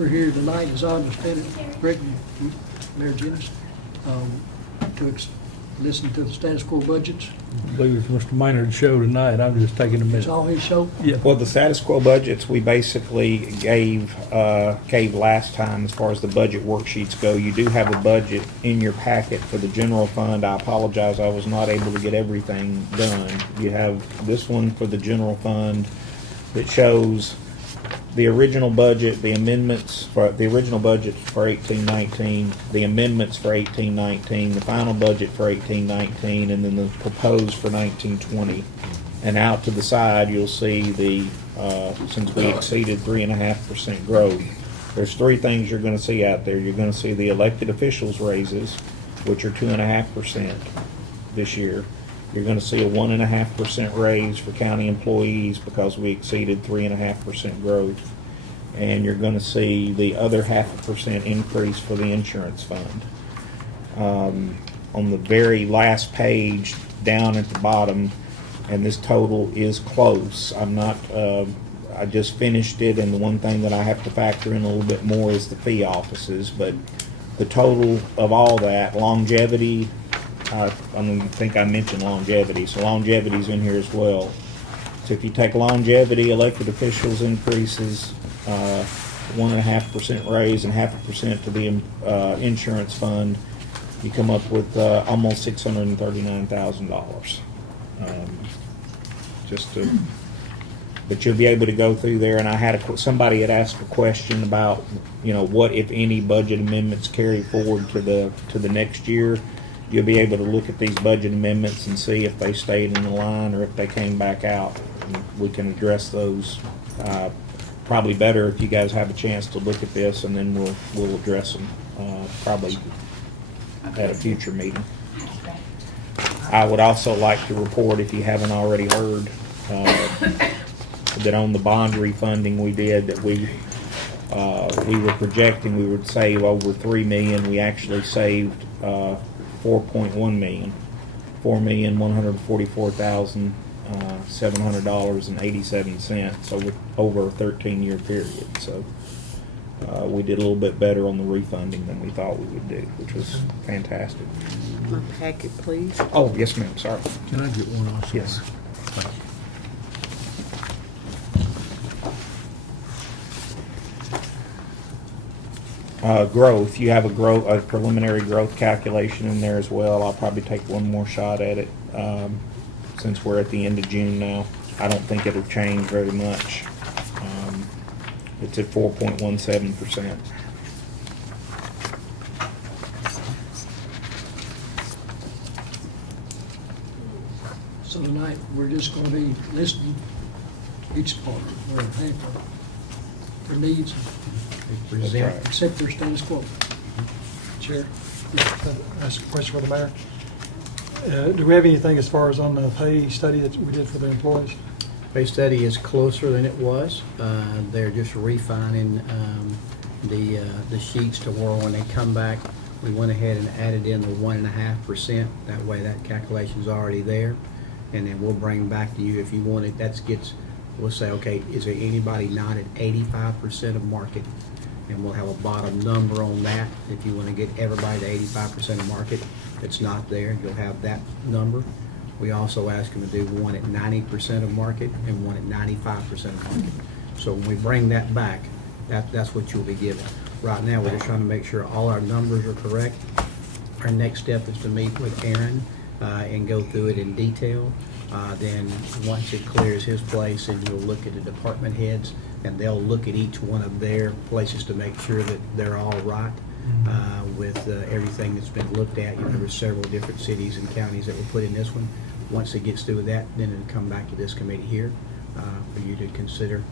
We're here tonight, as I understand it, Brett and Mayor Jennings, listen to the status quo budgets. I believe it's Mr. Maynard's show tonight. I'm just taking a minute. It's all his show. Yeah. Well, the status quo budgets, we basically gave last time as far as the budget worksheets go. You do have a budget in your packet for the general fund. I apologize, I was not able to get everything done. You have this one for the general fund that shows the original budget, the amendments for the original budget for 18-19, the amendments for 18-19, the final budget for 18-19, and then the proposed for 19-20. And out to the side, you'll see the since we exceeded 3.5% growth, there's three things you're going to see out there. You're going to see the elected officials raises, which are 2.5% this year. You're going to see a 1.5% raise for county employees because we exceeded 3.5% growth. And you're going to see the other 0.5% increase for the insurance fund. On the very last page, down at the bottom, and this total is close. I just finished it, and the one thing that I have to factor in a little bit more is the fee offices. But the total of all that, longevity, I think I mentioned longevity, so longevity's in here as well. So if you take longevity, elected officials increases, 1.5% raise and 0.5% to the insurance fund, you come up with almost $639,000. But you'll be able to go through there. And I had somebody had asked a question about, what if any budget amendments carry forward to the next year. You'll be able to look at these budget amendments and see if they stayed in the line or if they came back out. And we can address those. Probably better if you guys have a chance to look at this, and then we'll address them probably at a future meeting. I would also like to report, if you haven't already heard, that on the bond refunding we did, that we were projecting we would save over $3 million. We actually saved $4.1 million, $4,144,700.87 over a 13-year period. So we did a little bit better on the refunding than we thought we would do, which was fantastic. My packet, please. Oh, yes, ma'am. Sorry. Can I get one also? Yes. Thank you. Growth. You have a preliminary growth calculation in there as well. I'll probably take one more shot at it since we're at the end of June now. I don't think it'll change very much. It's at 4.17%. So tonight, we're just going to be listening to each department, or half of their needs, That's right. except their status quo. Chair, ask a question for the mayor. Do we have anything as far as on the pay study that we did for the employees? Pay study is closer than it was. They're just refining the sheets to where when they come back, we went ahead and added in the 1.5%. That way that calculation's already there. And then we'll bring back to you if you want it. We'll say, okay, is there anybody not at 85% of market? And we'll have a bottom number on that. If you want to get everybody to 85% of market that's not there, you'll have that number. We also ask them to do one at 90% of market and one at 95% of market. So when we bring that back, that's what you'll be given. Right now, we're just trying to make sure all our numbers are correct. Our next step is to meet with Aaron and go through it in detail. Then once it clears his place, and you'll look at the department heads, and they'll look at each one of their places to make sure that they're all right with everything that's been looked at. There's several different cities and counties that were put in this one. Once it gets through with that, then it'll come back to this committee here for you to consider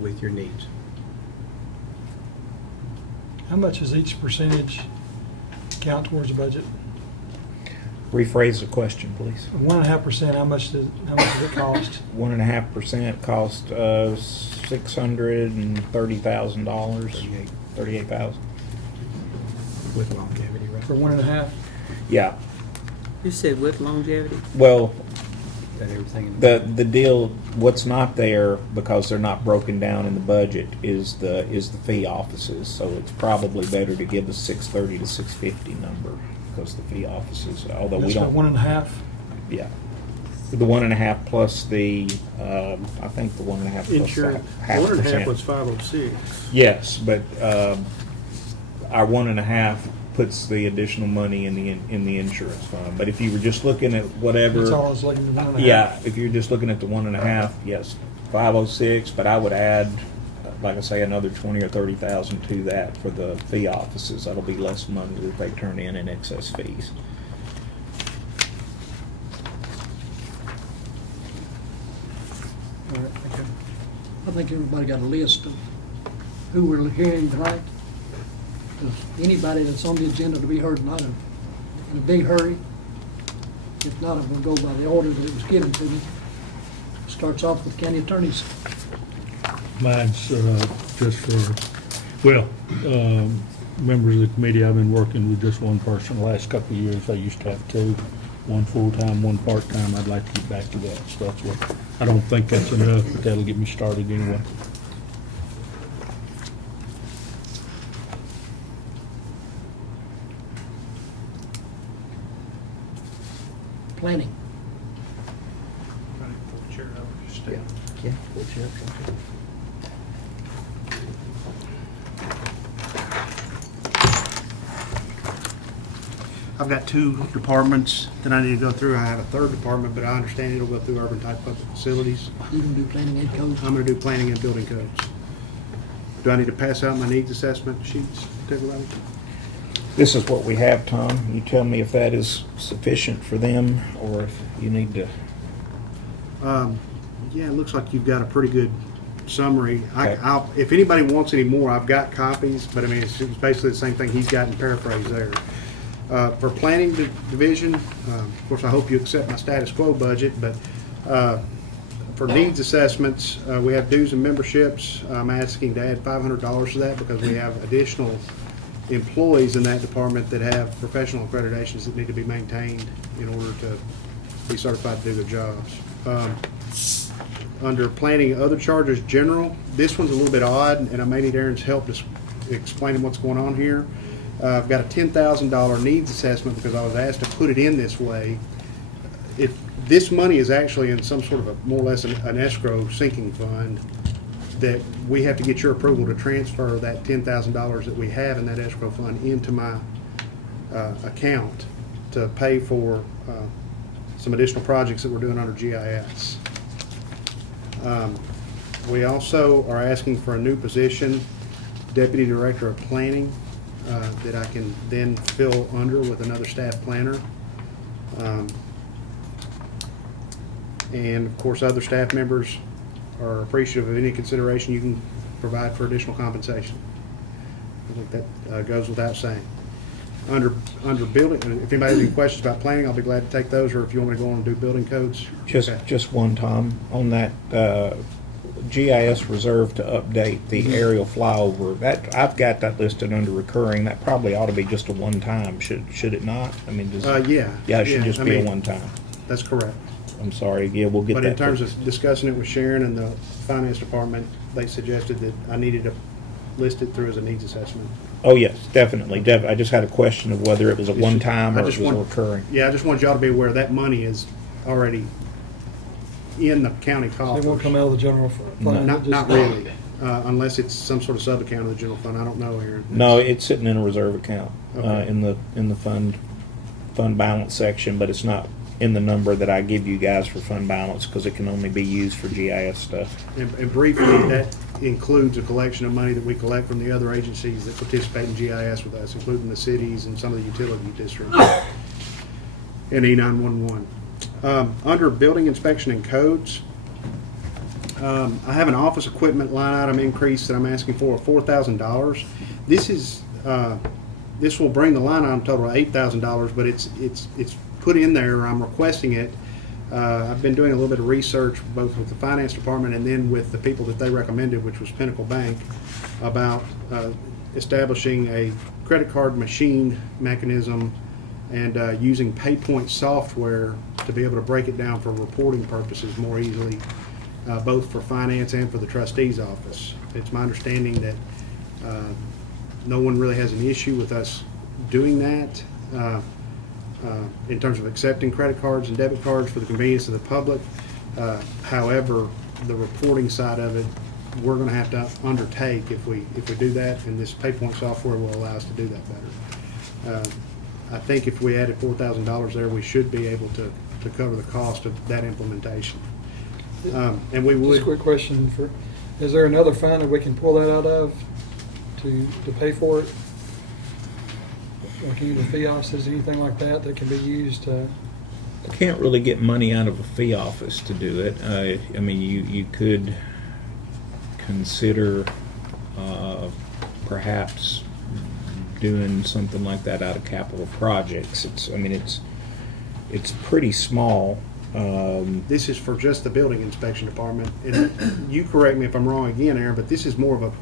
with your needs. How much does each percentage count towards the budget? Rephrase the question, please. 1.5%, how much does it cost? 1.5% cost $630,000. $38,000. With longevity, right? For 1.5? Yeah. You said with longevity? Well, Got everything in The deal, what's not there, because they're not broken down in the budget, is the fee offices. So it's probably better to give the 630 to 650 number, because the fee offices, although we That's about don't. 1.5. Yeah. The 1.5 plus the, I think the 1.5 plus Insurance, the half 1.5 percent. was 506. Yes, but our 1.5 puts the additional money in the insurance fund. But if you were just looking at whatever. That's all I was looking at, 1.5. Yeah, if you're just looking at the 1.5, yes, 506, but I would add, like I say, another 20 or 30,000 to that for the fee offices. That'll be less money that they turn in excess fees. All right, okay. I think everybody got a list of who we're hearing tonight. Does anybody that's on the agenda to be heard tonight in a big hurry? If not, I'm gonna go by the order that it was given to me. Starts off with county attorneys. Mine's just for, well, members of the committee, I've been working with just one person the last couple of years. I used to have two, one full-time, one part-time. I'd like to get back to that. So that's what, I don't think that's enough, but that'll get me started anyway. Planning. Yeah, full chair, okay. I've got two departments that I need to go through. I have a third department, but I understand it'll go through urban type public facilities. You can do planning and codes. I'm gonna do planning and building codes. Do I need to pass out my needs assessment sheets to everybody? This is what we have, Tom. You tell me if that is sufficient for them, or if you need to. Yeah, it looks like you've got a pretty good summary. Okay. If anybody wants any more, I've got copies, but I mean, it's basically the same thing he's got in paraphrase there. For planning division, of course, I hope you accept my status quo budget, but for needs assessments, we have dues and memberships. I'm asking to add $500 to that because we have additional employees in that department that have professional accreditations that need to be maintained in order to be certified to do their jobs. Under planning other charges general, this one's a little bit odd, and I may need Aaron's help to explaining what's going on here. I've got a $10,000 needs assessment because I was asked to put it in this way. This money is actually in some sort of a more or less an escrow sinking fund that we have to get your approval to transfer that $10,000 that we have in that escrow fund into my account to pay for some additional projects that we're doing under GIS. We also are asking for a new position, Deputy Director of Planning, that I can then fill under with another staff planner. And of course, other staff members are appreciative of any consideration you can provide for additional compensation. I think that goes without saying. Under building, if anybody has any questions about planning, I'll be glad to take those, or if you want me to go on and do building codes. Okay. Just one, Tom, on that GIS reserve to update the aerial flyover. That I've got that listed under recurring. That probably ought to be just a one-time. Should it not? I mean, Yeah. Yeah, it should just I be a mean, one-time. That's correct. I'm sorry. Yeah, we'll get that. But in terms of discussing it with Sharon and the finance department, they suggested that I needed to list it through as a needs assessment. Oh yes, definitely. I just had a question of whether it was a one-time or I it just was want- recurring. Yeah, I just wanted y'all to be aware that money is already in the county coffers. They won't come out of the general fund. Not really, unless it's some sort of sub-account of the general fund. I don't know, Aaron. No, it's sitting in a reserve account Okay. in the fund balance section, but it's not in the number that I give you guys for fund balance because it can only be used for GIS stuff. And briefly, that includes a collection of money that we collect from the other agencies that participate in GIS with us, including the cities and some of the utility districts and E911. Under building inspection and codes, I have an office equipment line item increase that I'm asking for of $4,000. This will bring the line item total to $8,000, but it's put in there. I'm requesting it. I've been doing a little bit of research both with the finance department and then with the people that they recommended, which was Pinnacle Bank, about establishing a credit card machine mechanism and using PayPoint software to be able to break it down for reporting purposes more easily, both for finance and for the trustee's office. It's my understanding that no one really has an issue with us doing that in terms of accepting credit cards and debit cards for the convenience of the public. However, the reporting side of it, we're going to have to undertake if we do that, and this PayPoint software will allow us to do that better. I think if we added $4,000 there, we should be able to cover the cost of that implementation. And we Just a would. quick question is there another fund that we can pull that out of to pay for it? Like either fee offices, anything like that can be used to? I can't really get money out of a fee office to do it. I mean, you could consider perhaps doing something like that out of capital projects. It's pretty small. This is for just the building inspection department. And you correct me if I'm wrong again, Aaron, but this is more of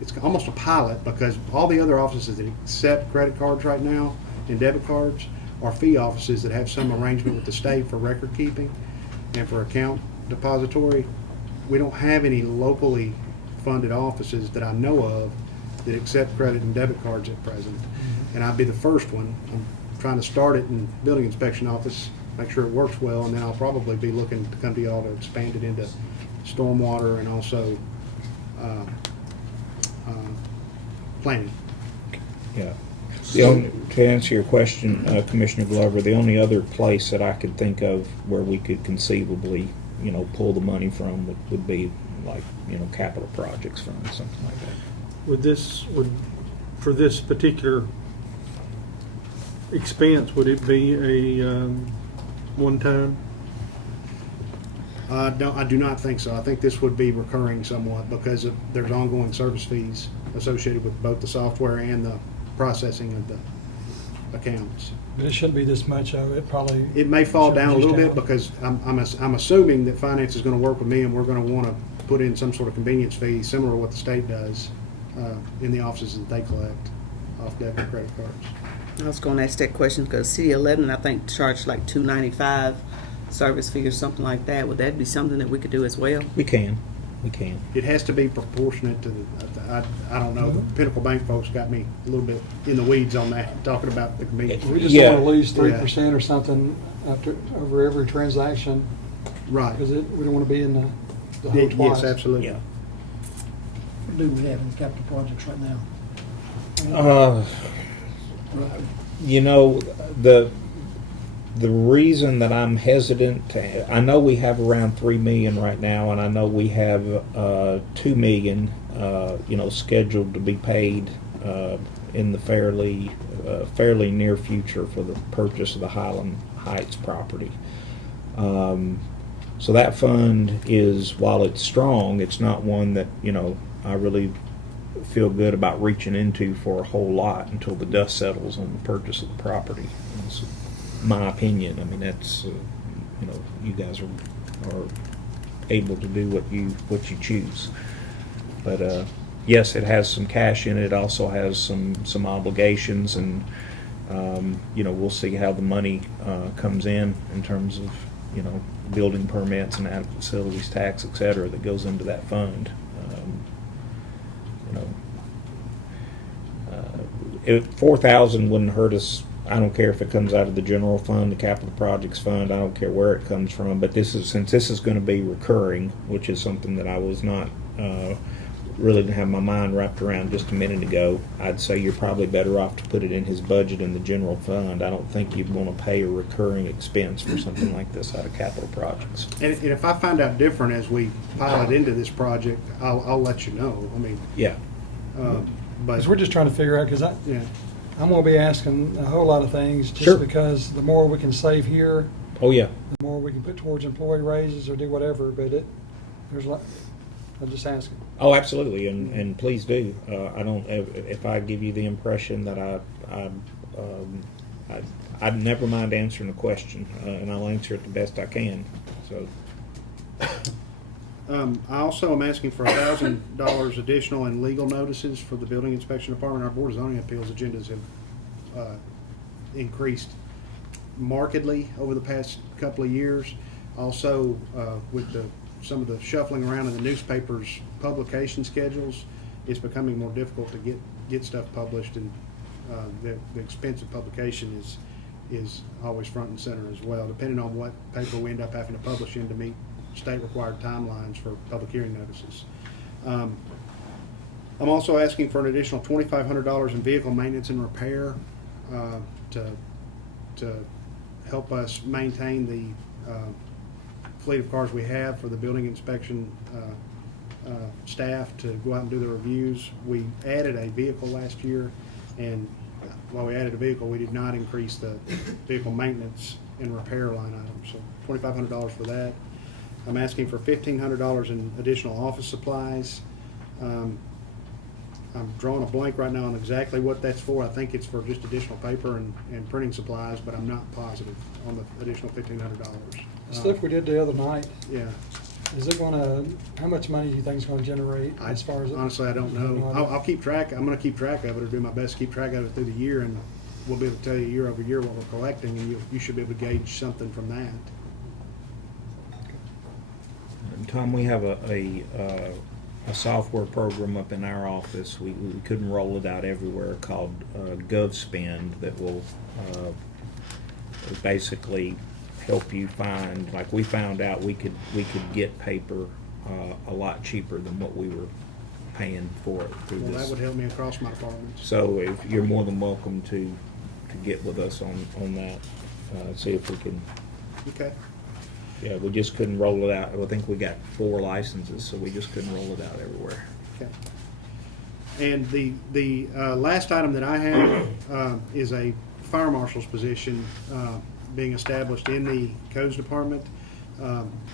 it's almost a pilot, because all the other offices that accept credit cards right now and debit cards are fee offices that have some arrangement with the state for record keeping and for account depository. We don't have any locally funded offices that I know of that accept credit and debit cards at present. And I'd be the first one. I'm trying to start it in building inspection office, make sure it works well, and then I'll probably be looking to come to y'all to expand it into stormwater and also planning. Yeah. To answer your question, Commissioner Glover, the only other place that I could think of where we could conceivably, pull the money from would be like, capital projects fund, something like that. For this particular expense, would it be a one-time? No, I do not think so. I think this would be recurring somewhat because there's ongoing service fees associated with both the software and the processing of the accounts. But it shouldn't be this much of it, probably. It may fall should down a reduce little bit down. because I'm assuming that finance is going to work with me and we're going to want to put in some sort of convenience fee similar to what the state does in the offices that they collect off debit credit cards. I was gonna ask that question because City 11, I think, charged like $2.95 service fee or something like that. Would that be something that we could do as well? We can. It has to be proportionate to I don't know, the Pinnacle Bank folks got me a little bit in the weeds on that, talking about the convenience. We just Yeah. don't want to lose 3% or something over every transaction, Right. because we don't want to be in the hole twice. Yes, absolutely. Yeah. What do we have in capital projects right now? The reason that I'm hesitant, I know we have around $3 million right now, and I know we have $2 million, scheduled to be paid in the fairly near future for the purchase of the Highland Heights property. So that fund is, while it's strong, it's not one that I really feel good about reaching into for a whole lot until the dust settles on the purchase of the property. That's my opinion. I mean, that's you guys are able to do what you choose. But yes, it has some cash in it. It also has some obligations, and we'll see how the money comes in terms of building permits and added facilities tax, et cetera, that goes into that fund. 4,000 wouldn't hurt us. I don't care if it comes out of the general fund, the capital projects fund. I don't care where it comes from. But since this is going to be recurring, which is something that I was not really didn't have my mind wrapped around just a minute ago, I'd say you're probably better off to put it in his budget in the general fund. I don't think you'd want to pay a recurring expense for something like this out of capital projects. And if I find out different as we pilot into this project, I'll let you know. I mean, Yeah. but Because we're just trying to figure out, because yeah. I'm going to be asking a whole lot of things, just Sure. because the more we can save here, Oh yeah. the more we can put towards employee raises or do whatever, but there's like, I'm just asking. Oh, absolutely, and please do. I don't. If I give you the impression that I'd never mind answering a question, and I'll answer it the best I can. So. I also am asking for $1,000 additional in legal notices for the building inspection department. Our Board of Zoning Appeals agendas have increased markedly over the past couple of years. Also, with some of the shuffling around in the newspapers' publication schedules, it's becoming more difficult to get stuff published, and the expense of publication is always front and center as well, depending on what paper we end up having to publish in to meet state-required timelines for public hearing notices. I'm also asking for an additional $2,500 in vehicle maintenance and repair to help us maintain the fleet of cars we have for the building inspection staff to go out and do the reviews. We added a vehicle last year, and while we added a vehicle, we did not increase the vehicle maintenance and repair line item. So $2,500 for that. I'm asking for $1,500 in additional office supplies. I'm drawing a blank right now on exactly what that's for. I think it's for just additional paper and printing supplies, but I'm not positive on the additional $1,500. The stuff we did the other night, Yeah. is it gonna, how much money do you think it's gonna generate as far as? Honestly, I don't know. I'll keep track. I'm going to keep track of it, or do my best to keep track of it through the year, and we'll be able to tell you year over year what we're collecting, and you should be able to gauge something from that. Tom, we have a software program up in our office. We couldn't roll it out everywhere, called GovSpend, that will basically help you find, like we found out we could get paper a lot cheaper than what we were paying for it through Well, that this. would help me across my departments. So if you're more than welcome to get with us on that, see if we can. Okay. Yeah, we just couldn't roll it out. I think we got 4 licenses, so we just couldn't roll it out everywhere. Okay. And the last item that I have is a fire marshal's position being established in the codes department.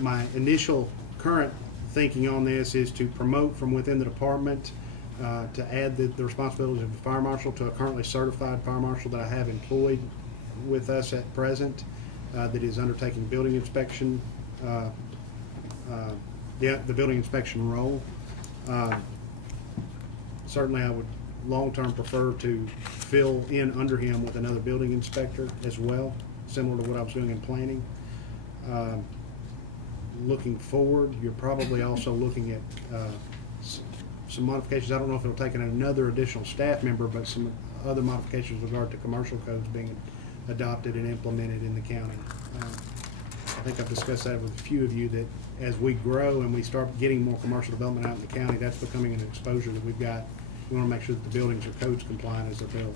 My initial current thinking on this is to promote from within the department, to add the responsibilities of the fire marshal to a currently certified fire marshal that I have employed with us at present, that is undertaking building inspection, the building inspection role. Certainly, I would long-term prefer to fill in under him with another building inspector as well, similar to what I was doing in planning. Looking forward, you're probably also looking at some modifications. I don't know if it'll take in another additional staff member, but some other modifications with regard to commercial codes being adopted and implemented in the county. I think I've discussed that with a few of you, that as we grow and we start getting more commercial development out in the county, that's becoming an exposure that we've got. We want to make sure that the buildings are codes compliant as they're built,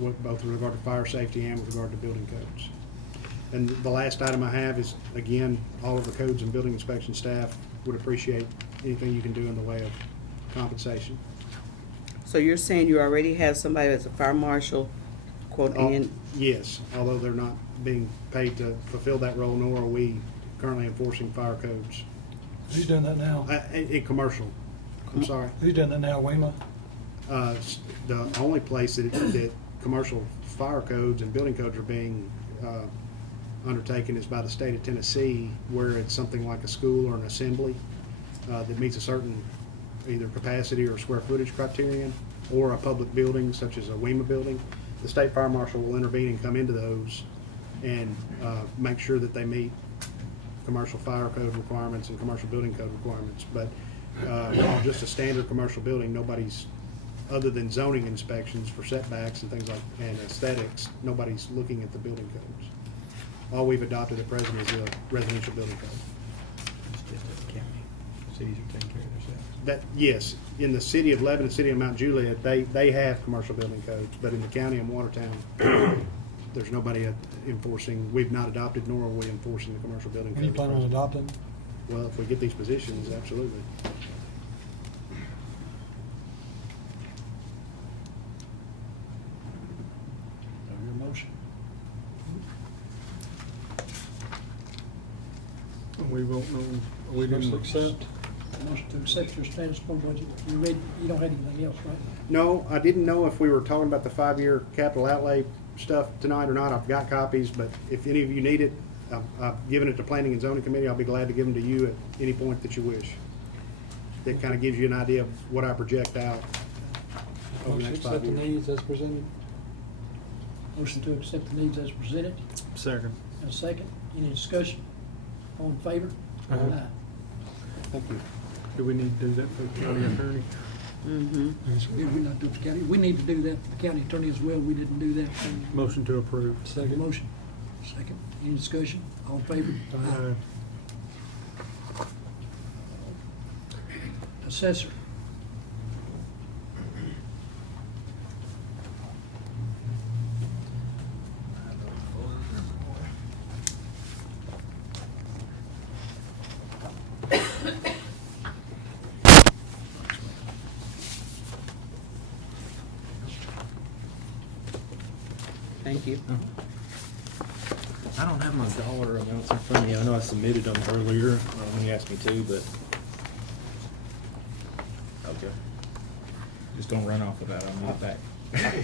both with regard to fire safety and with regard to building codes. And the last item I have is, again, all of the codes and building inspection staff would appreciate anything you can do in the way of compensation. So you're saying you already have somebody that's a fire marshal, quote, and Yes, although they're not being paid to fulfill that role, nor are we currently enforcing fire codes. Who's doing that now? In commercial, I'm sorry. Who's doing that now, WEMA? The only place that commercial fire codes and building codes are being undertaken is by the state of Tennessee, where it's something like a school or an assembly that meets a certain either capacity or square footage criterion, or a public building such as a WEMA building. The state fire marshal will intervene and come into those and make sure that they meet commercial fire code requirements and commercial building code requirements. But on just a standard commercial building, nobody's, other than zoning inspections for setbacks and things like, and aesthetics, nobody's looking at the building codes. All we've adopted at present is the residential building code. Cities are taking care of themselves. That, yes, in the city of Lebanon, city of Mount Juliet, they have commercial building codes, but in the county and Watertown, there's nobody enforcing. We've not adopted, nor are we enforcing the commercial building When you code. plan on adopting? Well, if we get these positions, absolutely. Your motion. We won't know, we Motion didn't to accept? Motion to accept your status quo budget. You don't have anything else, right? No, I didn't know if we were talking about the 5-year capital outlay stuff tonight or not. I've got copies, but if any of you need it, I've given it to Planning and Zoning Committee. I'll be glad to give them to you at any point that you wish. That kind of gives you an idea of what I project out over the Motion next to 5 accept the years. needs as presented? Motion to accept the needs as presented. Second. And a second. Any discussion? All in favor? Aye. Thank you. Do we need to do that for the county attorney? Mm-hmm. Did we not do it for the county? We need to do that for the county attorney as well. We didn't do that. Motion to approve. Second motion. Second. Any discussion? All in favor? Aye. Assessor. Thank you. I don't have my dollar amounts in front of me. I know I submitted them earlier when you asked me to, but. Okay. Just don't run off without it. I'll move back.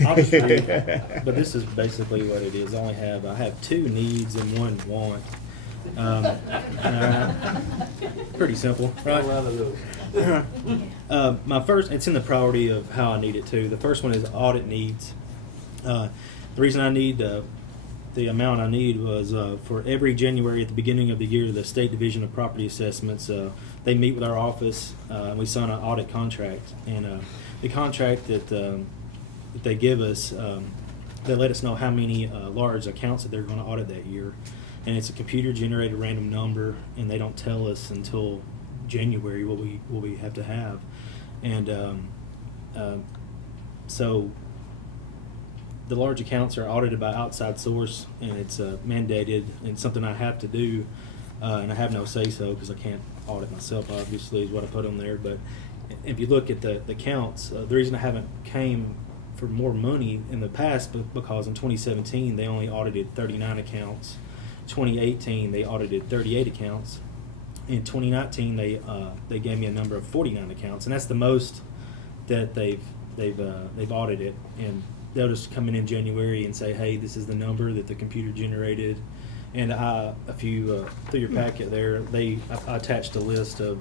I'll just read, but this is basically what it is. I have 2 needs and 1 want. Pretty simple, right? My first, it's in the priority of how I need it too. The first one is audit needs. The reason I need the amount I need was for every January at the beginning of the year, the State Division of Property Assessments, they meet with our office and we sign an audit contract. And the contract that they give us, they let us know how many large accounts that they're going to audit that year. And it's a computer-generated random number, and they don't tell us until January what we have to have. And so the large accounts are audited by outside source, and it's mandated and something I have to do, and I have no say-so because I can't audit myself, obviously, is what I put on there. But if you look at the counts, the reason I haven't came for more money in the past, because in 2017 they only audited 39 accounts. 2018 they audited 38 accounts. In 2019 they gave me a number of 49 accounts, and that's the most that they've audited. And they'll just come in January and say, hey, this is the number that the computer generated. And if you through your packet there, I attached a list of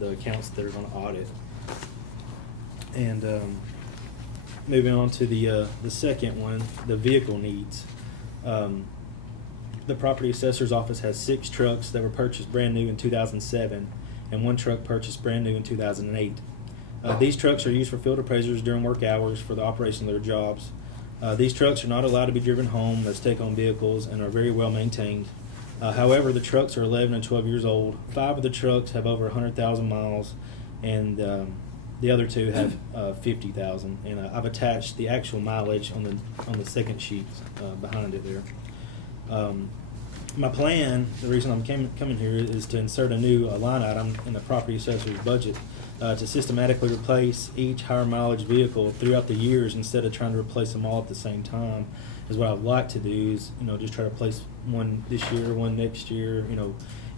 the accounts that they're going to audit. And moving on to the second one, the vehicle needs. The property assessor's office has 6 trucks that were purchased brand new in 2007 and 1 truck purchased brand new in 2008. These trucks are used for field appraisers during work hours for the operation of their jobs. These trucks are not allowed to be driven home as take-home vehicles and are very well maintained. However, the trucks are 11 and 12 years old. 5 of the trucks have over 100,000 miles, and the other 2 have 50,000. And I've attached the actual mileage on the second sheet behind it there. My plan, the reason I'm coming here, is to insert a new line item in the property assessor's budget to systematically replace each higher mileage vehicle throughout the years instead of trying to replace them all at the same time. Is what I'd like to do is, just try to replace one this year, one next year,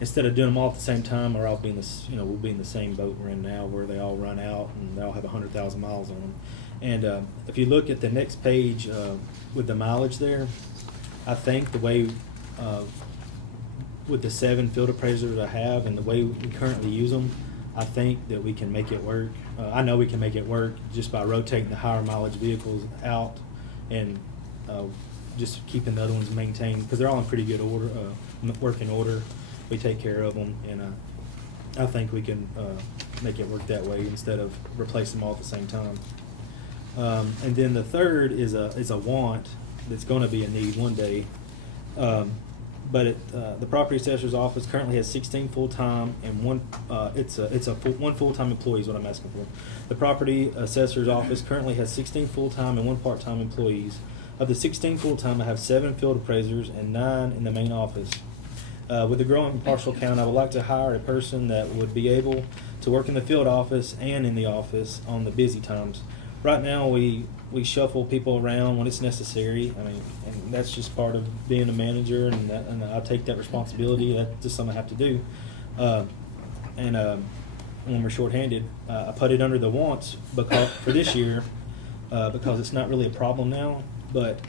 instead of doing them all at the same time, or I'll be in this, we'll be in the same boat we're in now where they all run out and they all have 100,000 miles on them. And if you look at the next page with the mileage there, I think the way with the 7 field appraisers I have and the way we currently use them, I think that we can make it work. I know we can make it work just by rotating the higher mileage vehicles out and just keeping the other ones maintained, because they're all in pretty good order, working order. We take care of them, and I think we can make it work that way instead of replace them all at the same time. And then the third is a want that's going to be a need one day. But the property assessor's office currently has 16 full-time and one full-time employee is what I'm asking for. The property assessor's office currently has 16 full-time and 1 part-time employees. Of the 16 full-time, I have 7 field appraisers and 9 in the main office. With the growing partial count, I would like to hire a person that would be able to work in the field office and in the office on the busy times. Right now, we shuffle people around when it's necessary. I mean, and that's just part of being a manager, and I take that responsibility. That's just something I have to do. When we're shorthanded, I put it under the wants for this year because it's not really a problem now, but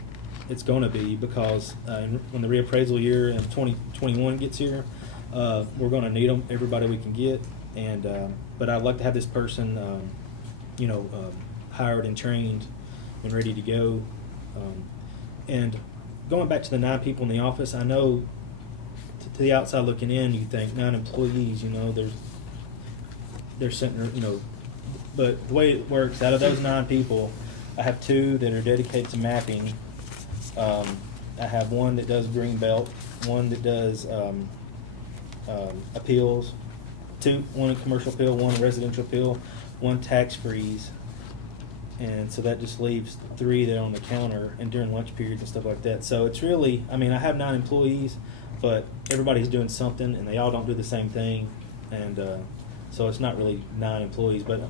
it's going to be because when the reappraisal year in 2021 gets here, we're going to need them, everybody we can get. But I'd like to have this person, hired and trained and ready to go. And going back to the 9 people in the office, I know to the outside looking in, you think 9 employees, you know, they're sitting, you know, but the way it works, out of those 9 people, I have 2 that are dedicated to mapping. I have 1 that does green belt, 1 that does appeals, 1 in commercial appeal, 1 in residential appeal, 1 tax freeze. And so that just leaves 3 that are on the counter and during lunch periods and stuff like that. So it's really, I mean, I have 9 employees, but everybody's doing something and they all don't do the same thing. And so it's not really 9 employees. But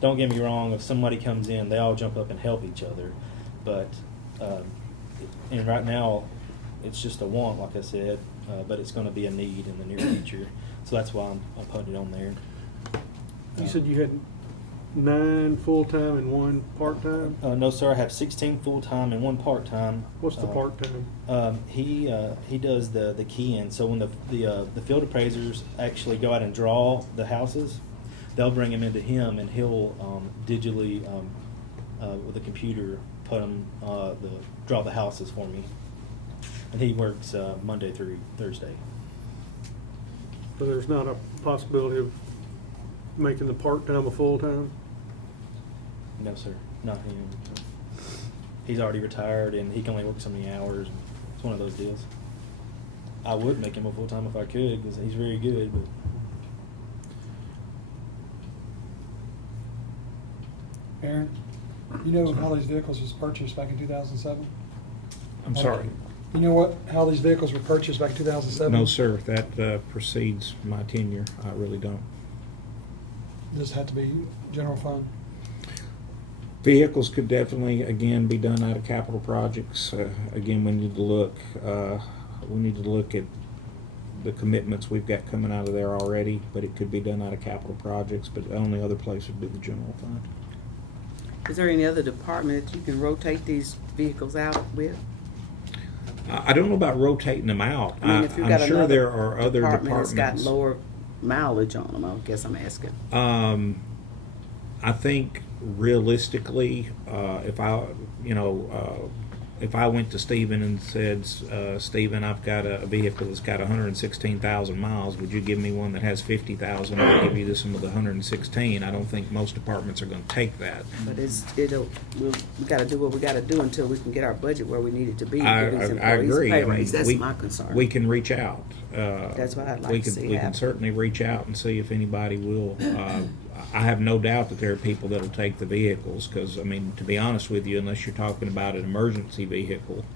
don't get me wrong, if somebody comes in, they all jump up and help each other. But, and right now, it's just a want, like I said, but it's going to be a need in the near future. So that's why I'm putting it on there. You said you had 9 full-time and 1 part-time? No, sir. I have 16 full-time and 1 part-time. What's the part-time? He does the keying. So when the field appraisers actually go out and draw the houses, they'll bring them into him, and he'll digitally with a computer put them draw the houses for me. And he works Monday through Thursday. So there's not a possibility of making the part-time a full-time? No, sir. Not him. He's already retired, and he can only work so many hours. It's one of those deals. I would make him a full-time if I could, because he's very good. But Aaron, you know how these vehicles was purchased back in 2007? I'm sorry. You know how these vehicles were purchased back in 2007? No, sir, that precedes my tenure. I really don't. Does it have to be general fund? Vehicles could definitely, again, be done out of capital projects. Again, we need to look at the commitments we've got coming out of there already, but it could be done out of capital projects, but the only other place would be the general fund. Is there any other department that you can rotate these vehicles out with? I don't know about rotating them out. I mean, if you've got I'm sure another there are other department that's departments. got lower mileage on them, I guess I'm asking. I think realistically, if I went to Stephen and said, Stephen, I've got a vehicle that's got 116,000 miles, would you give me one that has 50,000? I'll give you this one with 116. I don't think most departments are going to take that. But we got to do what we got to do until we can get our budget where we need it to be. I give these agree. employees a pay I mean, raise. That's my concern. We can reach out. That's what I'd like we to can, see We can happen. certainly reach out and see if anybody will. I have no doubt that there are people that will take the vehicles because, I mean, to be honest with you, unless you're talking about an emergency vehicle,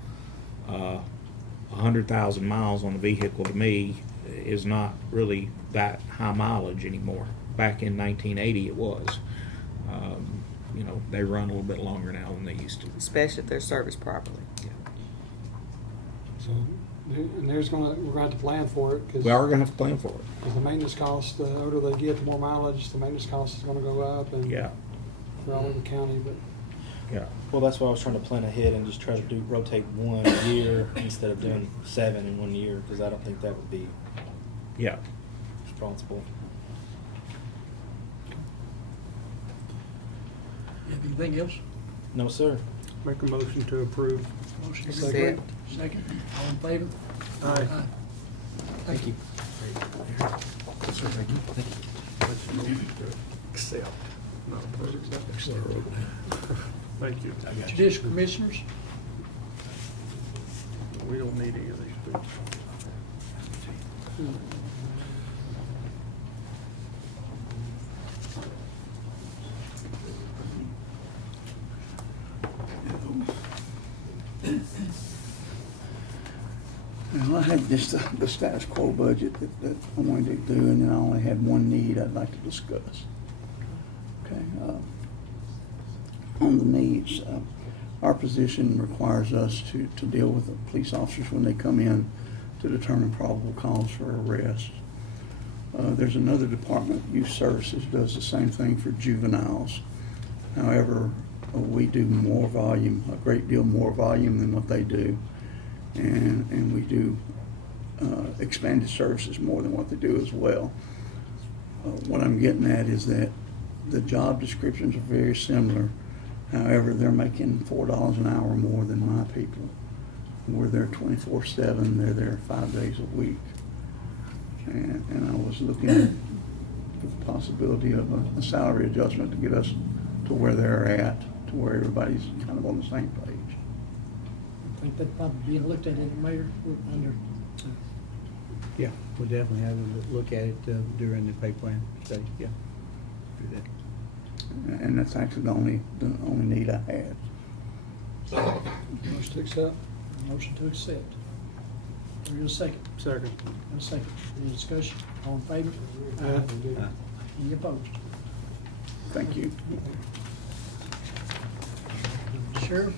100,000 miles on a vehicle to me is not really that high mileage anymore. Back in 1980 it was. They run a little bit longer now than they used to. Especially if they're serviced properly. So, and we're going to have to plan for it because We are going to have to plan for it. the maintenance cost, the older they get, the more mileage, the maintenance cost is going to go up. And Yeah, we're all over the county, but yeah. well, that's why I was trying to plan ahead and just try to rotate 1 a year instead of doing 7 in 1 year, because I don't think that would be Yeah. responsible. Have anything else? No, sir. Make a motion to approve. Motion Second. Second. All in favor? Aye. Thank you. Accept. Not approve. Thank you. Judicial Commissioners? We don't need any of these people. Well, I had just the status quo budget that I wanted to do, and then I only had one need I'd like to discuss. Okay. On the needs, our position requires us to deal with the police officers when they come in to determine probable cause for arrest. There's another department, Youth Services, does the same thing for juveniles. However, we do more volume, a great deal more volume than what they do. And we do expanded services more than what they do as well. What I'm getting at is that the job descriptions are very similar. However, they're making $4 an hour more than my people. We're there 24/7. They're there 5 days a week. And I was looking at the possibility of a salary adjustment to get us to where they're at, to where everybody's kind of on the same page. I think that probably being looked at in the mayor, under, Yeah, we'll definitely have a look at it during the pay plan study, yeah. Do that. And that's actually the only need I had. Motion to accept. motion to accept. Or your second? Second. And a second. Any discussion? All in favor? Aye. Any opposed? Thank you. Sheriff?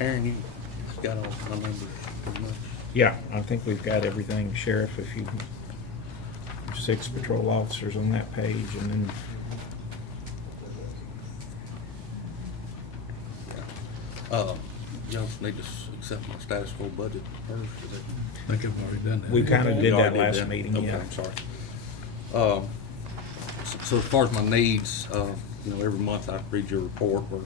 Aaron, you got all my numbers pretty much. Yeah, I think we've got everything, Sheriff, if you, 6 patrol officers on that page, and then Y'all need to accept my status quo budget first, is it? I think I've already done that. we kind of did You that already last that? meeting, Okay, yeah. I'm sorry. So as far as my needs, you know, every month I read your report, we're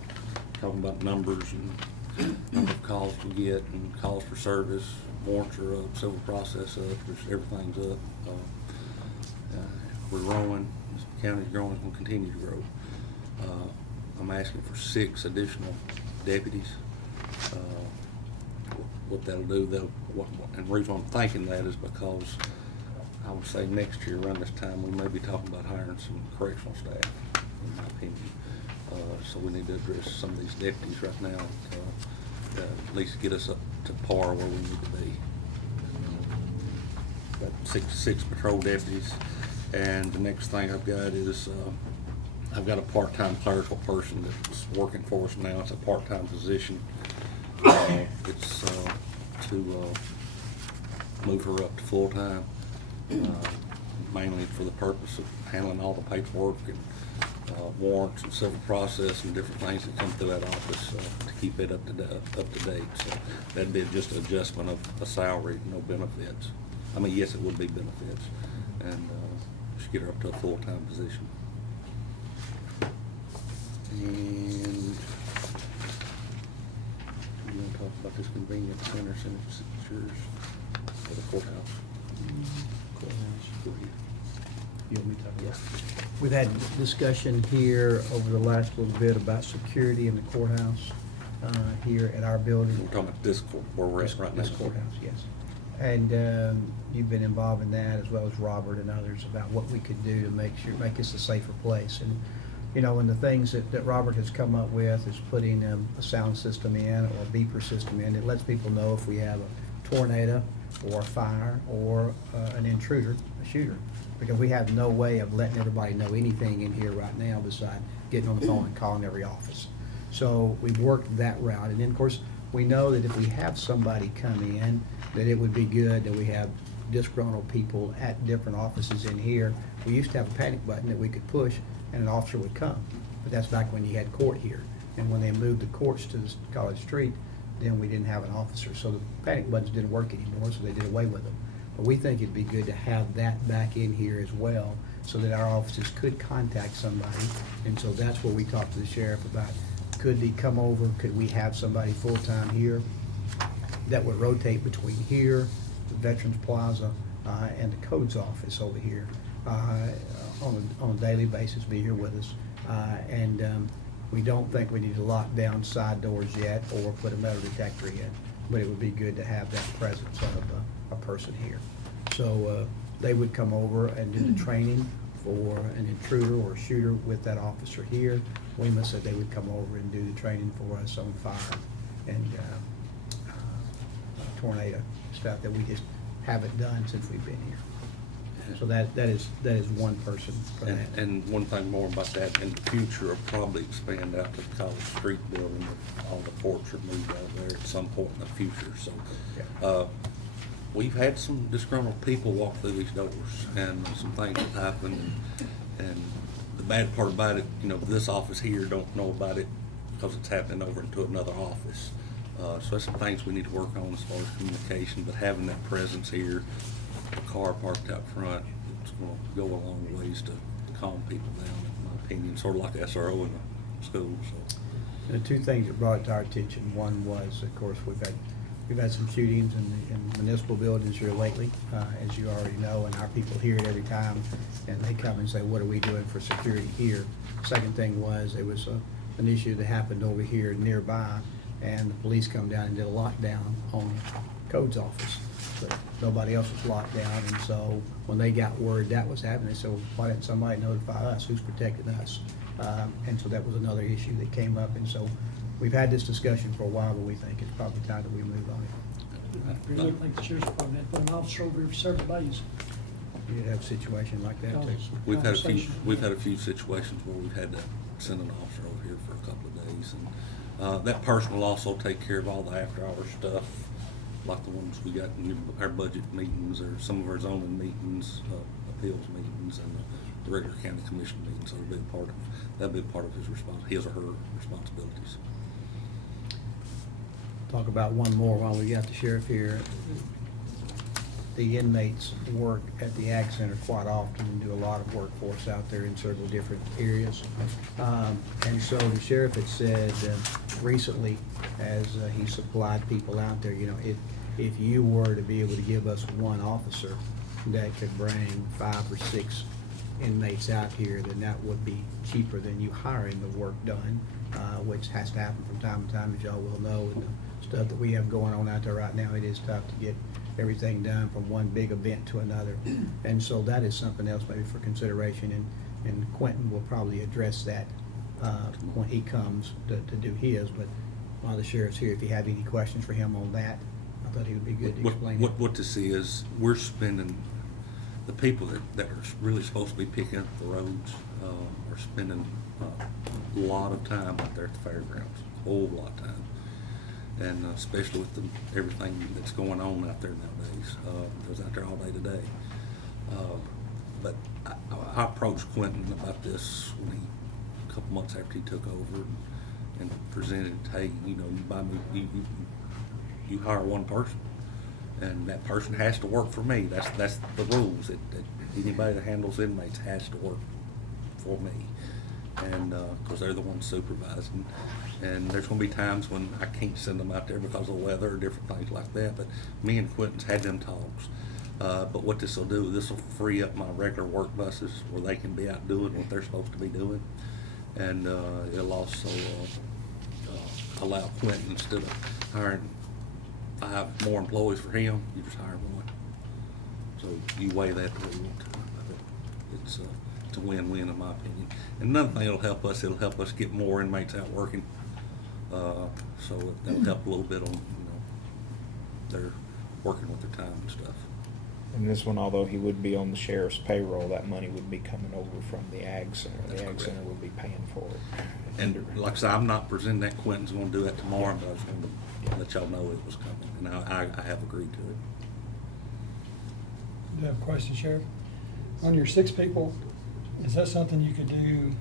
talking about numbers and number of calls we get and calls for service, warrants are up, civil process up, just everything's up. We're growing, this county's growing, it's gonna continue to grow. I'm asking for 6 additional deputies. What that'll do, and the reason I'm thinking that is because I would say next year around this time, we may be talking about hiring some correctional staff, in my opinion. So we need to address some of these deputies right now, at least get us up to par where we need to be. Got six patrol deputies, and the next thing I've got is, I've got a part-time clerical person that's working for us now. It's a part-time position. It's to move her up to full-time, mainly for the purpose of handling all the paperwork and warrants and civil process and different things that come through that office to keep it up to date. So that'd be just an adjustment of a salary, no benefits. I mean, yes, it would be benefits, and just get her up to a full-time position. And you want to talk about this convenience center since it's yours for the courthouse? Go ahead. You want me to talk about it? We've had discussion here over the last little bit about security in the courthouse, here at our building. We're talking about this court, where we're at right now. This courthouse, yes. And you've been involved in that, as well as Robert and others, about what we could do to make this a safer place. And, you know, and the things that Robert has come up with is putting a sound system in, or a beeper system in. It lets people know if we have a tornado, or a fire, or an intruder, a shooter. Because we have no way of letting everybody know anything in here right now besides getting on the phone and calling every office. So we've worked that route. And then, of course, we know that if we have somebody come in, that it would be good that we have disgruntled people at different offices in here. We used to have a panic button that we could push and an officer would come. But that's back when you had court here. And when they moved the courts to College Street, then we didn't have an officer. So the panic buttons didn't work anymore, so they did away with them. But we think it'd be good to have that back in here as well, so that our officers could contact somebody. And so that's what we talked to the sheriff about. Could he come over? Could we have somebody full-time here that would rotate between here, the Veterans Plaza, and the codes office over here on a daily basis, be here with us. And we don't think we need to lock down side doors yet or put a metal detector in, but it would be good to have that presence of a person here. So they would come over and do the training for an intruder or shooter with that officer here. Weema said they would come over and do the training for us on fire and tornado stuff that we just haven't done since we've been here. So that is one person for that. And one thing more about that, in the future, I'll probably expand out to the College Street building, all the ports are moved out of there at some point in the future, so. Yeah. We've had some disgruntled people walk through these doors, and some things have happened, and the bad part about it, you know, this office here don't know about it because it's happening over into another office. So that's some things we need to work on as far as communication, but having that presence here, a car parked out front, it's gonna go a long ways to calm people down, in my opinion, sort of like SRO in the school, so. The two things that brought it to our attention, one was, of course, we've had some shootings in municipal buildings here lately, as you already know, and our people hear it every time, and they come and say, what are we doing for security here? Second thing was, it was an issue that happened over here nearby, and the police come down and did a lockdown on Code's office, but nobody else was locked down, and so when they got word that was happening, they said, well, why didn't somebody notify us? Who's protecting us? And so that was another issue that came up, and so we've had this discussion for a while, but we think it's probably time that we move on it. I really think the sheriff's department had put an officer over here for several days. You did have a situation like that too. We've had a few situations where we've had to send an officer over here for a couple of days, and that person will also take care of all the after-hour stuff, like the ones we got in our budget meetings or some of our zoning meetings, appeals meetings, and the regular county commission meetings. So that'll be a part of his or her responsibilities. Talk about one more while we got the sheriff here. The inmates work at the Ag Center quite often and do a lot of work for us out there in several different areas. And so the sheriff had said recently, as he supplied people out there, you know, if you were to be able to give us one officer that could bring 5 or 6 inmates out here, then that would be cheaper than you hiring the work done, which has to happen from time to time, as y'all will know. And the stuff that we have going on out there right now, it is tough to get everything done from one big event to another. And so that is something else maybe for consideration, and Quentin will probably address that when he comes to do his. But while the sheriff's here, if you have any questions for him on that, I thought he would be good to explain it. What to see is we're spending, the people that are really supposed to be picking up the roads are spending a lot of time out there at the fairgrounds, a whole lot of time. And especially with everything that's going on out there nowadays. I was out there all day today. But I approached Quentin about this a couple months after he took over and presented, hey, you know, you hire one person, and that person has to work for me. That's the rules. Anybody that handles inmates has to work for me, and because they're the ones supervising. And there's going to be times when I can't send them out there because of weather or different things like that. But me and Quentin's had them talks. But what this will do, this will free up my regular work buses where they can be out doing what they're supposed to be doing, and it'll also allow Quentin, instead of hiring 5 more employees for him, you just hire one. So you weigh that through. It's a win-win in my opinion. And another thing it'll help us get more inmates out working. So that'll help a little bit on, they're working with their time and stuff. And this one, although he would be on the sheriff's payroll, that money would be coming over from the Ag Center. That's The Ag correct. Center would be paying for it. And like I said, I'm not presenting that. Quentin's gonna do that tomorrow, but I just wanted to let y'all know it was coming, and I have agreed to it. Do you have a question, Sheriff? On your 6 people, is that something you could do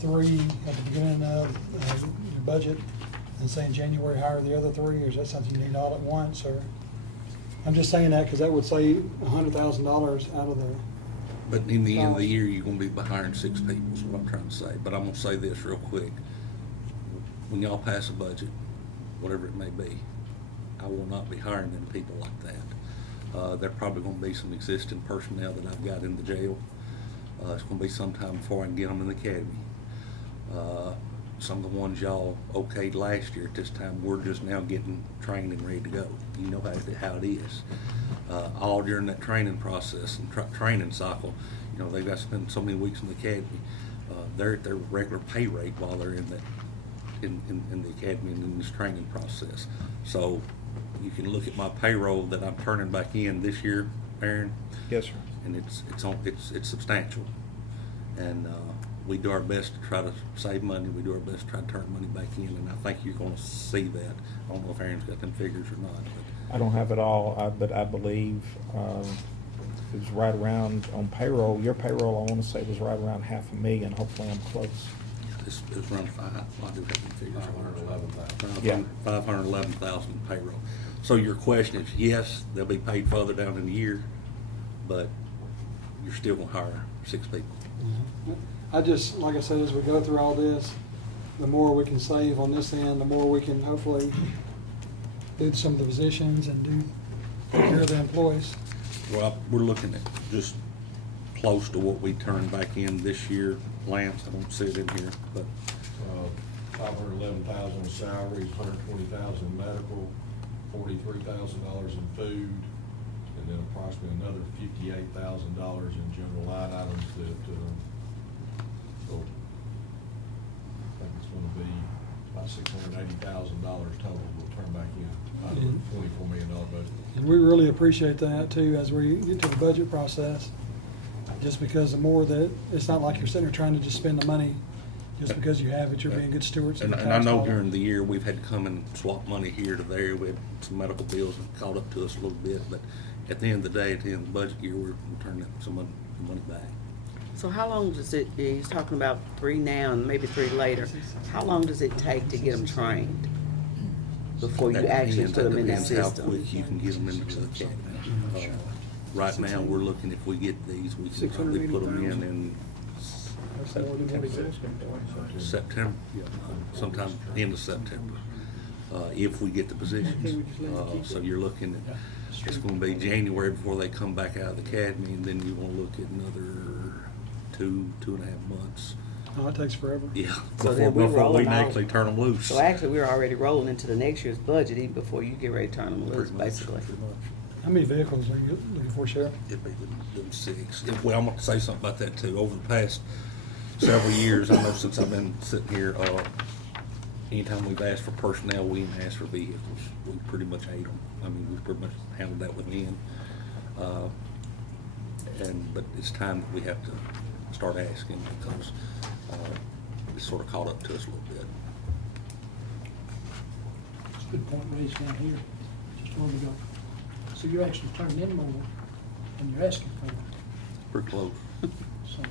3 at the beginning of your budget and say in January hire the other 3, or is that something you need all at once? Or I'm just saying that because that would save $100,000 out of the. But in the end of the year, you're gonna be hiring 6 people, is what I'm trying to say. But I'm gonna say this real quick. When y'all pass a budget, whatever it may be, I will not be hiring them people like that. There probably gonna be some existing personnel that I've got in the jail. It's gonna be sometime before I can get them in the academy. Some of the ones y'all okayed last year at this time, we're just now getting trained and ready to go. You know how it is. All during that training process and training cycle, they've got to spend so many weeks in the academy. They're at their regular pay rate while they're in the academy and in this training process. So you can look at my payroll that I'm turning back in this year, Aaron. Yes, sir. And it's substantial. And we do our best to try to save money. We do our best to try to turn money back in, and I think you're going to see that. I don't know if Aaron's got them figures or not. But I don't have it all, but I believe it was right around on payroll. Your payroll, I want to say, was right around $500,000. Hopefully I'm close. it's around five, I do have the figures. 511,000. Yeah. 511,000 payroll. So your question is, yes, they'll be paid further down in the year, but you're still gonna hire 6 people. I just, like I said, as we go through all this, the more we can save on this end, the more we can hopefully do some of the positions and do take care of the employees. Well, we're looking at just close to what we turned back in this year. Lance, I don't see it in here, but 511,000 salaries, 120,000 medical, $43,000 in food, and then approximately another $58,000 in general line items that, so I think it's gonna be about $680,000 total we'll turn back in out of a $24 million budget. And we really appreciate that too, as we get to the budget process. Just because the more that, it's not like you're sitting there trying to just spend the money just because you have it, you're being good stewards of And the and I tax know dollar. during the year, we've had to come and swap money here to there. We had some medical bills that caught up to us a little bit, but at the end of the day, at the end of the budget year, we're turning some money back. So how long does it, he's talking about 3 now and maybe 3 later, how long does it take to get them trained before you That actually depends- put them in the That depends how system? quick you can get them into the academy. Right now, we're looking, if we get these, we can probably put them in September, sometime end of September, if we get the positions. So you're looking at, it's gonna be January before they come back out of the academy, and then you wanna look at another 2.5 months. Oh, it takes forever. Yeah, So then before we're we rolling can out. actually turn them loose. So actually, we're already rolling into the next year's budget even before you get ready to turn them loose, Pretty much, basically. pretty much. How many vehicles are you looking for, Sheriff? It'd be them 6. Well, I'm gonna say something about that too. Over the past several years, I know since I've been sitting here, anytime we've asked for personnel, we didn't ask for vehicles. We pretty much ate them. I mean, we pretty much handled that with men. But it's time that we have to start asking because it's sort of caught up to us a little bit. It's a good point raised down here, just a moment ago. So you're actually turning in more than you're asking for, Pretty close. so.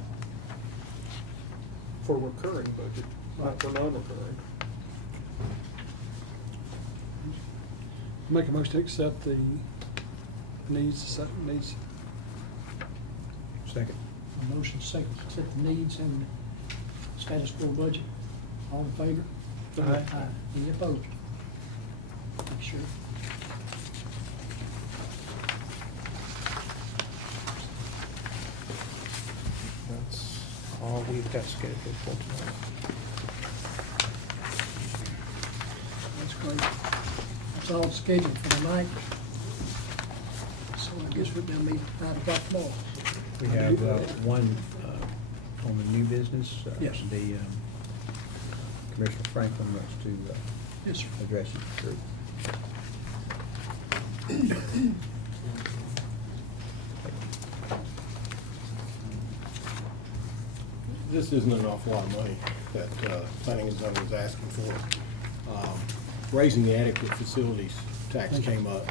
For recurring budget, not for non-recurring. Make a motion to accept the needs. Second. A motion second, to accept the needs and the status quo budget. All in favor? Aye. Any opposed? Make sure. That's all we've got scheduled for tonight. That's great. That's all scheduled for tonight. So I guess we're gonna meet at 5 o'clock tomorrow. We have one on the new business. Yes. The Commissioner Franklin wants to Yes, sir. address you through. This isn't an awful lot of money that planning and zoning is asking for. Raising the adequate facilities tax came up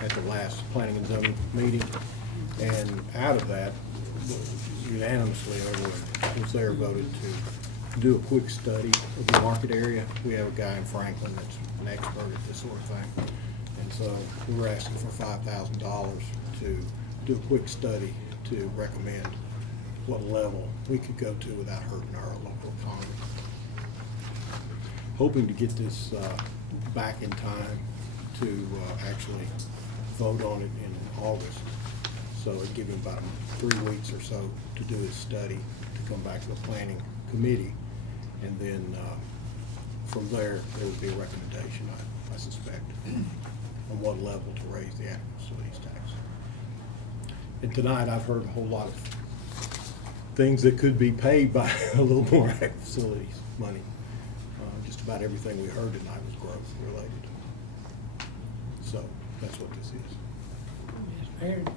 at the last planning and zoning meeting, and out of that, unanimously, everyone was there voted to do a quick study of the market area. We have a guy in Franklin that's an expert at this sort of thing, and so we were asking for $5,000 to do a quick study to recommend what level we could go to without hurting our local economy. Hoping to get this back in time to actually vote on it in August. So it'd give him about 3 weeks or so to do his study, to come back to the planning committee. And then from there would be a recommendation, I suspect, on what level to raise the adequate facilities tax. And tonight I've heard a whole lot of things that could be paid by a little more adequate facilities money. Just about everything we heard tonight was growth related. So that's what this is. Aaron?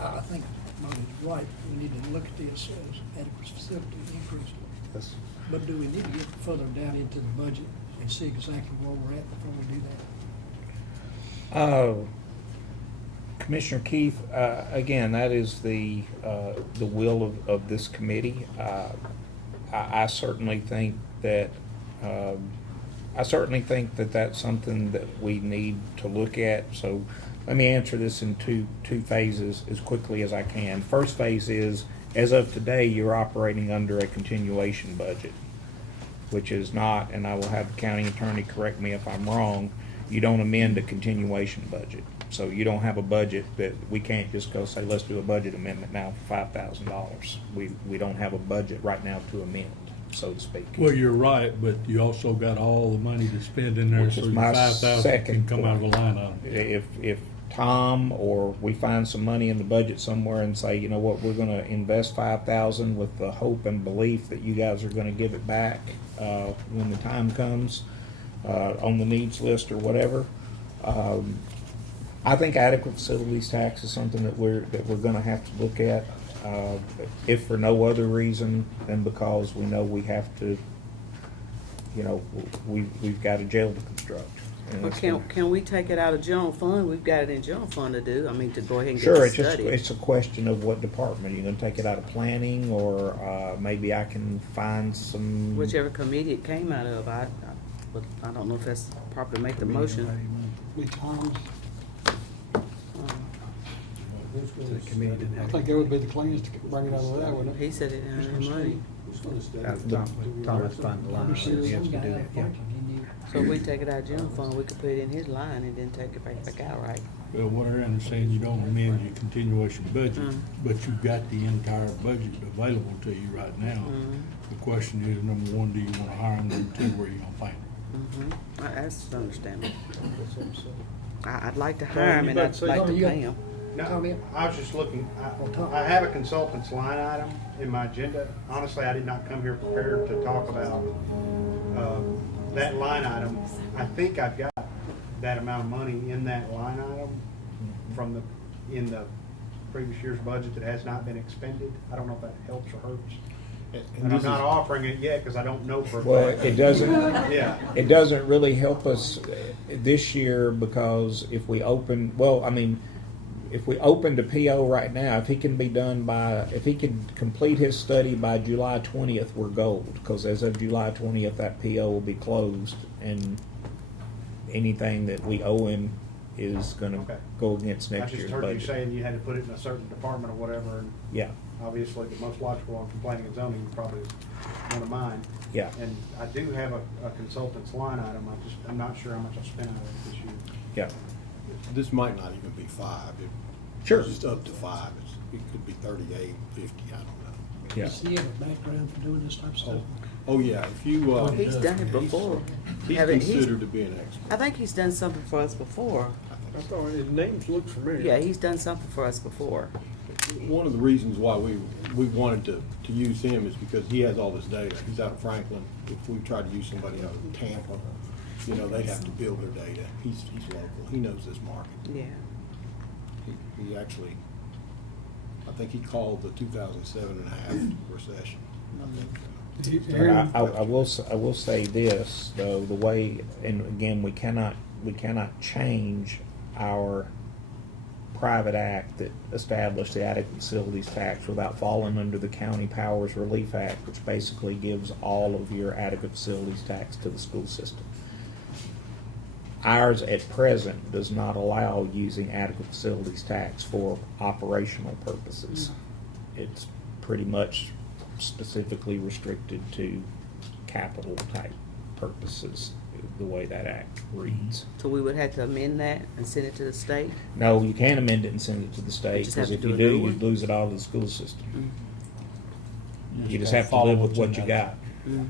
I think Marty's right. We need to look at this as adequate facility increase. Yes. But do we need to get further down into the budget and see exactly where we're at before we do that? Commissioner Keith, again, that is the will of this committee. I certainly think that, that's something that we need to look at. So let me answer this in two phases as quickly as I can. First phase is, as of today, you're operating under a continuation budget, which is not, and I will have the county attorney correct me if I'm wrong, you don't amend a continuation budget. So you don't have a budget that we can't just go say, let's do a budget amendment now for $5,000. We don't have a budget right now to amend, so to speak. Well, you're right, but you also got all the money to spend in there, Which so is your my 5,000 can second come out of a line item. If Tom or we find some money in the budget somewhere and say, you know what, we're gonna invest 5,000 with the hope and belief that you guys are gonna give it back, when the time comes, on the needs list or whatever. I think adequate facilities tax is something that we're gonna have to look at, if for no other reason than because we know we have to, you know, we've got a jail to construct. And Or it's gonna- can we take it out of general fund? We've got it in general fund to do, I mean, to go ahead and get Sure, it studied. it's a question of what department. You're gonna take it out of planning, or maybe I can find some. Whichever committee it came out of, but I don't know if that's proper to make the motion. Be Tom's. The committee didn't I have. think that would be the cleanest to bring it out of that, wouldn't it? He said it didn't have any money. Thomas found the line, yes, we do that, yeah. So if we take it out of general fund, we could put it in his line and then take it back out, right? Well, what I understand, you don't amend your continuation budget, Mm. but you've got the entire budget available to you right now. Mm-hmm. The question is, number one, do you wanna hire them? Number two, where you gonna find them? That's understandable. I'd like to Tom, hire him you and about I'd to say like to something? pay him. No, Comment? I was just looking, Tom. I have a consultant's line item in my agenda. Honestly, I did not come here prepared to talk about that line item. I think I've got that amount of money in that line item in the previous year's budget that has not been expended. I don't know if that helps or hurts. And I'm not offering it yet because I don't know for a Well, fact. it doesn't. Yeah. It doesn't really help us this year because if we open a PO right now, if he can complete his study by July 20th, we're gold. Because as of July 20th, that PO will be closed, and anything that we owe him is going to Okay. go against I next just year's heard you budget. saying you had to put it in a certain department or whatever, and Yeah, obviously the most logical one for planning and zoning probably is one of mine. yeah. And I do have a consultant's line item, I'm not sure how much I spent out of it this year. Yeah. This might not even be 5. Sure. It's just up to 5. It could be 38, 50, I don't know. Yeah. Does he have a background for doing this type of stuff? Oh, yeah, if you, Well, he's done it before. he's Haven't he? considered to be an expert. I think he's done something for us before. I thought his names looked familiar. Yeah, he's done something for us before. One of the reasons why we wanted to use him is because he has all this data. He's out of Franklin. If we tried to use somebody out of Tampa, you know, they'd have to build their data. He's local. He knows this market. Yeah. He actually, I think he called the 2007 and a half recession. I think. I will say this though, the way, and again, we cannot change our private act that established the adequate facilities tax without falling under the County Powers Relief Act, which basically gives all of your adequate facilities tax to the school system. Ours at present does not allow using adequate facilities tax for operational purposes. It's pretty much specifically restricted to capital type purposes, the way that act reads. So we would have to amend that and send it to the state? No, you can't amend it and send it to the state, just have because to if do you a do, new you'd one? lose it all to the school system. You just gotta have to follow live with what's what in you that. got.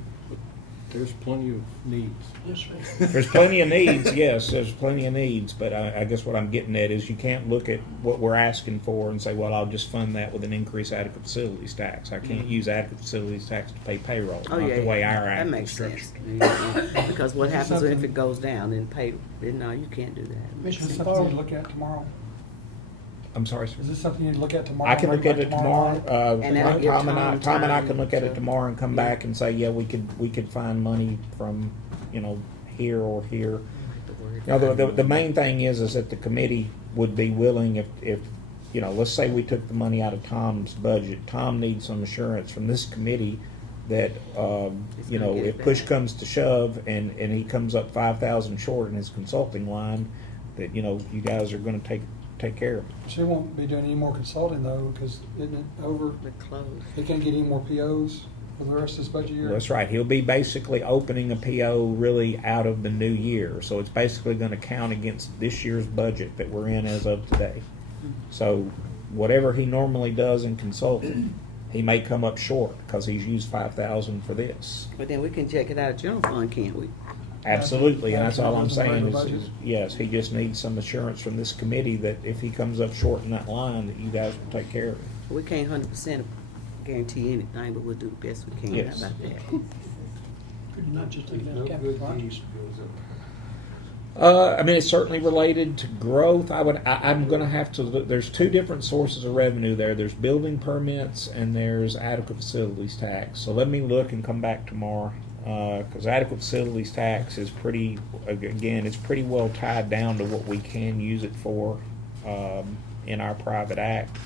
There's plenty of needs. Yes, sir. There's plenty of needs, yes, there's plenty of needs, but I guess what I'm getting at is you can't look at what we're asking for and say, well, I'll just fund that with an increased adequate facilities tax. I can't use adequate facilities tax to pay payroll, Oh, not yeah, the way yeah. our That act is makes structured. sense. Because what Is this happens if something- it goes down, then pay, no, you can't do that. Is this Mr. something you look at tomorrow? I'm sorry, sir? Is this something you look at tomorrow? I can look Bring at it back tomorrow. night? And that'll give Tom and I Tom can look at it to- tomorrow and come Yeah. back and say, yeah, we could find money from, here or here. Now, the main thing is that the committee would be willing if, you know, let's say we took the money out of Tom's budget. Tom needs some assurance from this committee that, you know, gonna get it if push back. comes to shove and he comes up 5,000 short in his consulting line, that, you know, you guys are gonna take care of it. She won't be doing any more consulting though, because isn't it over? We're closed. He can't get any more POs for the rest of this budget year? That's right. He'll be basically opening a PO really out of the new year. So it's basically going to count against this year's budget that we're in as of today. So whatever he normally does in consulting, he may come up short because he's used 5,000 for this. But then we can check it out of general fund, can't we? Absolutely, and that's all I'm saying is, Budget. yes, he just needs some assurance from this committee that if he comes up short in that line, that you guys will take care of it. We can't 100% guarantee anything, but we'll do the best we can. Yes. How about that? Could you not just take it out of capital projects? I mean, it's certainly related to growth. I'm going to have to look. There's two different sources of revenue there. There's building permits and there's adequate facilities tax. So let me look and come back tomorrow. Because adequate facilities tax is pretty, again, it's pretty well tied down to what we can use it for in our private act.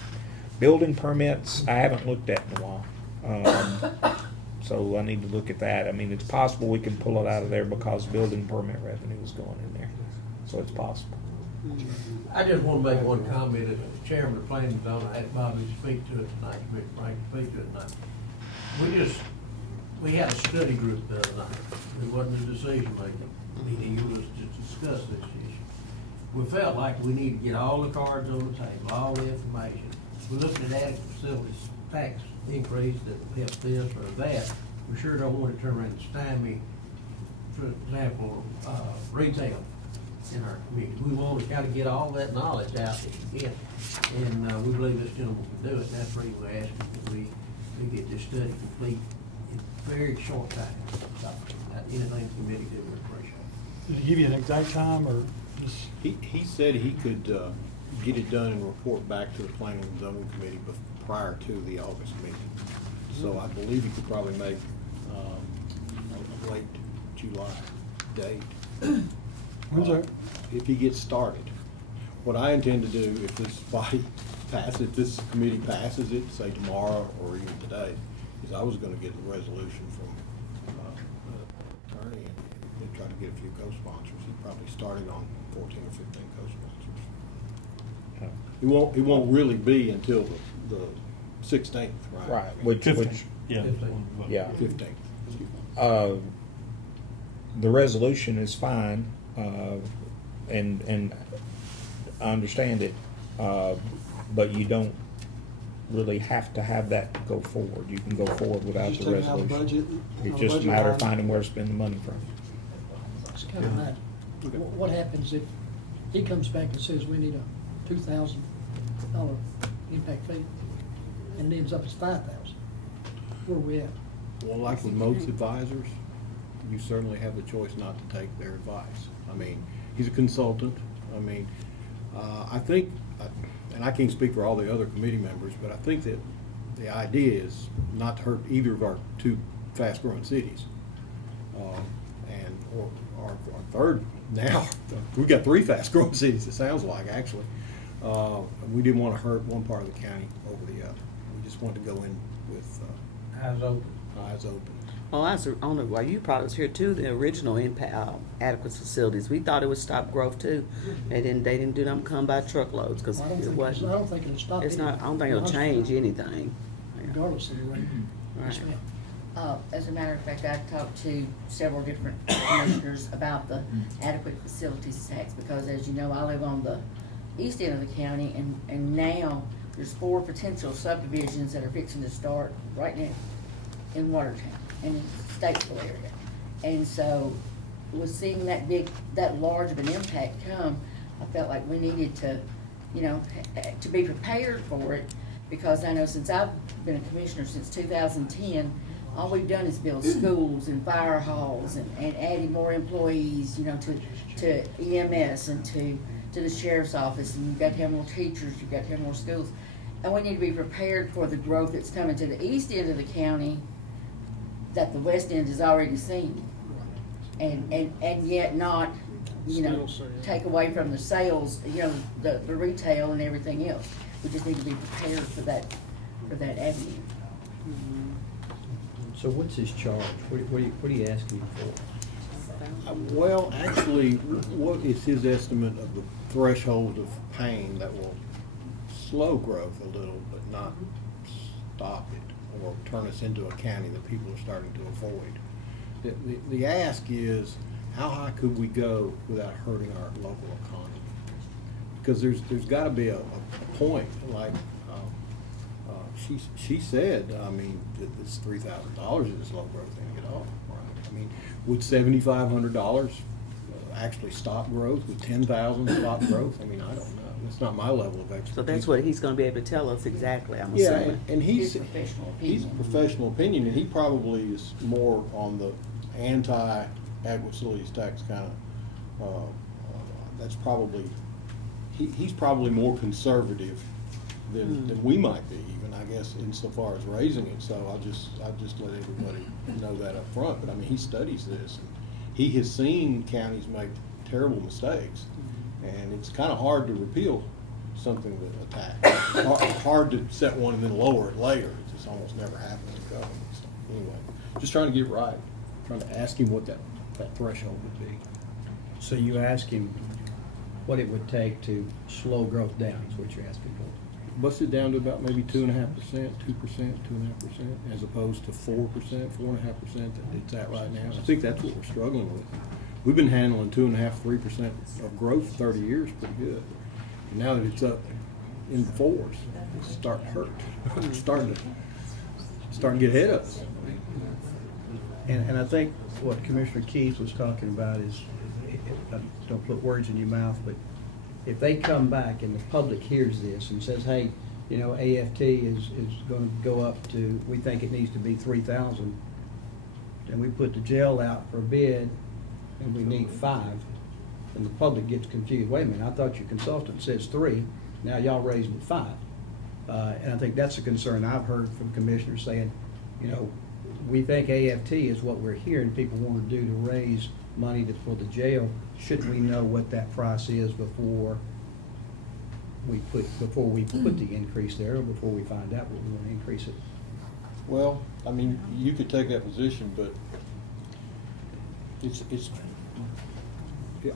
Building permits, I haven't looked at in a while. So I need to look at that. I mean, it's possible we can pull it out of there because building permit revenue is going in there. So it's possible. I just want to make one comment. As the chairman of planning zone, I had Bobby speak to it tonight, Commissioner Frank speak to it tonight. We had a study group the other night. It wasn't a decision-making meeting. It was to discuss this issue. We felt like we need to get all the cards on the table, all the information. We looked at adequate facilities tax increase that helps this or that. We sure don't want to turn around and stymie, for example, retail in our community. We want to kind of get all that knowledge out that we can. And we believe this gentleman can do it. And that's the reason we're asking that we get this study complete in very short time. So, anything the committee do, we appreciate. Did he give you an exact time or just? He said he could get it done and report back to the planning and zoning committee prior to the August meeting. So I believe he could probably make a late July date. When's that? If he gets started. What I intend to do, if this body passes, if this committee passes it, say tomorrow or even today, is I was gonna get a resolution from the attorney and try to get a few co-sponsors. He probably started on 14 or 15 co-sponsors. It won't really be until the 16th, right? Right. Which Yeah. yeah. 15th. The resolution is fine, and I understand it, but you don't really have to have that go forward. You can go forward without Just the take it out of the resolution. budget? It's just a matter of finding where to spend the money from. It's kind of that. What happens if he comes back and says we need a $2,000 impact fee and it ends up as $5,000? Where are we at? Well, like with most advisors, you certainly have the choice not to take their advice. I mean, he's a consultant. I mean, I think, and I can't speak for all the other committee members, but I think that the idea is not to hurt either of our two fast-growing cities. Or our third now, we've got three fast-growing cities, it sounds like, actually. We didn't want to hurt one part of the county over the other. We just wanted to go in with Eyes open. eyes open. Well, I was on the, while you probably was here too, the original adequate facilities. We thought it would stop growth too. They didn't do them come by truckloads because I don't it think, I wasn't. don't think it'll stop. It's not, I don't think it'll change anything. Yeah. Regardless of the rate. Yes, Right. ma'am. As a matter of fact, I talked to several different commissioners about the adequate facilities tax, because as you know, I live on the east end of the county, and now there's 4 potential subdivisions that are fixing to start right now in Watertown and in Statesville area. And so with seeing that large of an impact come, I felt like we needed to, to be prepared for it, because I know since I've been a commissioner since 2010, all we've done is build schools and fire halls and adding more employees, to EMS and to the sheriff's office, and you've got to have more teachers, you've got to have more schools. And we need to be prepared for the growth that's coming to the east end of the county that the west end has already seen. And yet not you know, take away from the sales, you know, the retail and everything else. We just need to be prepared for that avenue. So what's his charge? What are you asking for? Well, actually, what is his estimate of the threshold of pain that will slow growth a little, but not stop it or turn us into a county that people are starting to avoid? The ask is, how high could we go without hurting our local economy? Because there's got to be a point, like she said, I mean, this $3,000 is low growth thing at all, right? I mean, would $7,500 actually stop growth? Would $10,000 stop growth? I mean, I don't know. That's not my level of expertise. So that's what he's gonna be able to tell us exactly, I'm Yeah, assuming. and he's His professional he's a opinion. professional opinion, and he probably is more on the anti-ag facilities tax kind of. That's probably he's probably more conservative than we might be, even I guess, insofar as raising it. So I just let everybody know that up front. But I mean, he studies this, and he has seen counties make terrible mistakes, and it's kind of hard to repeal something that attacks. Hard to set one and then lower it later. It just almost never happens in government. So anyway, just trying to get it right. Trying to ask him what that threshold would be. So you ask him what it would take to slow growth down, is what you're asking for. Bust it down to about maybe 2.5%, 2%, 2.5%, as opposed to 4%, 4.5% that it's at right now. I think that's what we're struggling with. We've been handling 2.5%, 3% of growth 30 years pretty good. And now that it's up in the fours, it's starting to hurt. It's starting to get ahead of us. And I think what Commissioner Keith was talking about is, I don't put words in your mouth, but if they come back and the public hears this and says, hey, you know, AFT is gonna go up to, we think it needs to be 3,000, and we put the jail out for a bid, and we need 5, and the public gets confused. Wait a minute, I thought your consultant says 3, now y'all raising it 5. And I think that's a concern I've heard from commissioners saying, you know, we think AFT is what we're hearing people want to do to raise money for the jail. Shouldn't we know what that price is before we put the increase there, or before we find out what we want to increase it? Well, I mean, you could take that position, but it's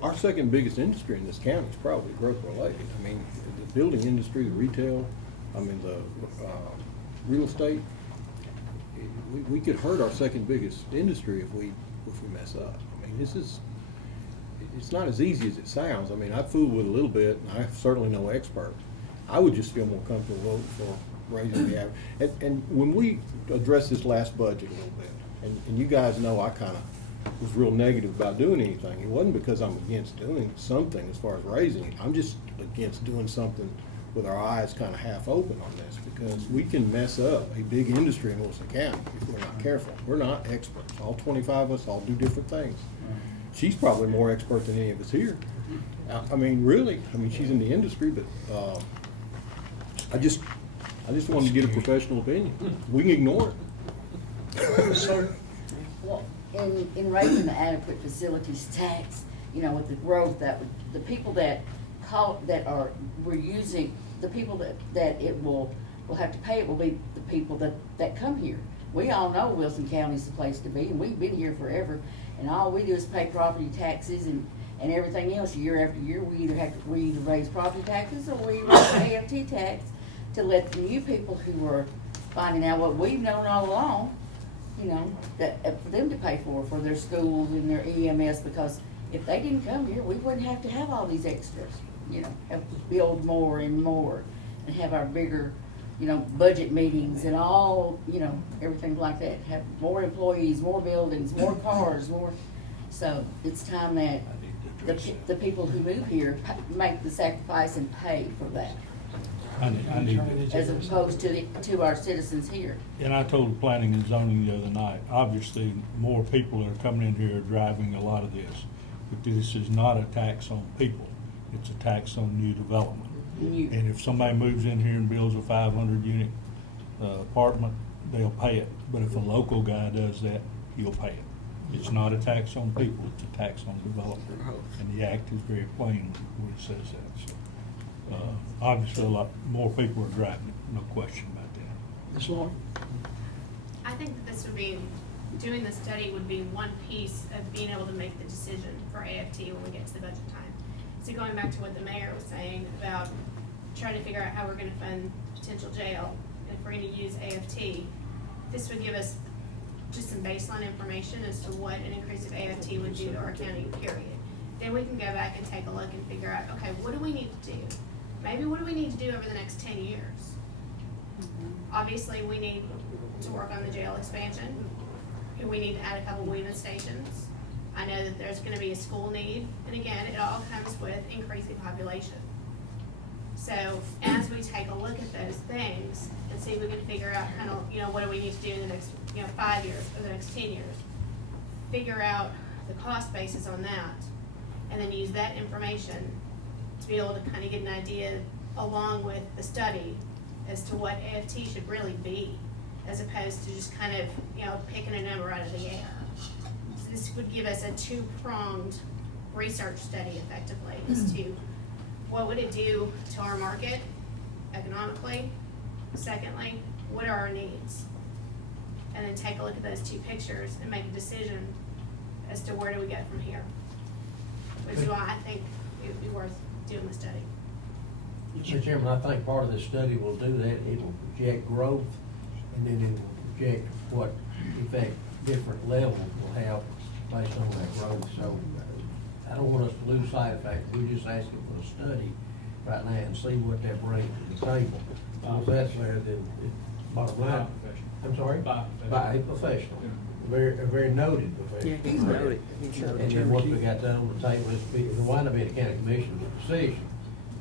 our second biggest industry in this county is probably growth related. I mean, the building industry, the retail, I mean, the real estate. We could hurt our second biggest industry if we mess up. I mean, it's not as easy as it sounds. I mean, I fooled with it a little bit, and I'm certainly no expert. I would just feel more comfortable voting for raising the average. And when we addressed this last budget a little bit, and you guys know I kind of was real negative about doing anything. It wasn't because I'm against doing something as far as raising it. I'm just against doing something with our eyes kind of half open on this, because we can mess up a big industry in Wilson County if we're not careful. We're not experts. All 25 of us all do different things. She's probably more expert than any of us here. I mean, really. I mean, she's in the industry, but I just wanted to get a professional opinion. We can ignore it. Well, in raising the adequate facilities tax, you know, with the growth, the people that we're using, the people that it will have to pay it will be the people that come here. We all know Wilson County's the place to be, and we've been here forever, and all we do is pay property taxes and everything else year after year. We either raise property taxes or we raise AFT tax to let the new people who are finding out what we've known all along, you know, that for them to pay for their schools and their EMS, because if they didn't come here, we wouldn't have to have all these extras, you know, have to build more and more and have our bigger, you know, budget meetings and all, you know, everything like that. Have more employees, more buildings, more cars, more. So it's time that the people who move here make the sacrifice and pay for that, I need to. as opposed to our citizens here. And I told the planning and zoning the other night, obviously, more people are coming in here are driving a lot of this. But this is not a tax on people, it's a tax on new development. And if somebody moves in here and builds a 500-unit apartment, they'll pay it. But if a local guy does that, he'll pay it. It's not a tax on people, it's a tax on development. And the act is very plain when it says that. So, obviously, a lot more people are driving it, no question about that. Ms. Lloyd? I think that this would be, doing the study would be one piece of being able to make the decision for AFT when we get to the budget time. So going back to what the mayor was saying about trying to figure out how we're gonna fund potential jail, and if we're gonna use AFT, this would give us just some baseline information as to what an increase of AFT would do to our county, period. Then we can go back and take a look and figure out, okay, what do we need to do? Maybe what do we need to do over the next 10 years? Obviously, we need to work on the jail expansion. We need to add a couple weaving stations. I know that there's gonna be a school need, and again, it all comes with increasing population. So as we take a look at those things and see if we can figure out kind of, what do we need to do in the next, 5 years or the next 10 years, figure out the cost basis on that, and then use that information to be able to kind of get an idea along with the study as to what AFT should really be, as opposed to just kind of, picking a number out of the air. So this would give us a two-pronged research study effectively as to what would it do to our market economically? Secondly, what are our needs? And then take a look at those two pictures and make a decision as to where do we go from here. Which is why I think it would be worth doing the study. Mr. Chairman, I think part of this study will do that. It will project growth, and then it will project what effect different levels will have based on that growth. So I don't want us to lose sight of the fact that we're just asking for a study right now and see what that brings to the table. Once that's there, then bottom line. I'm sorry? By a professional. A very noted professional. Yeah, he's noted. And then once we got that on the table, it'll wind up being a county commissioner's decision.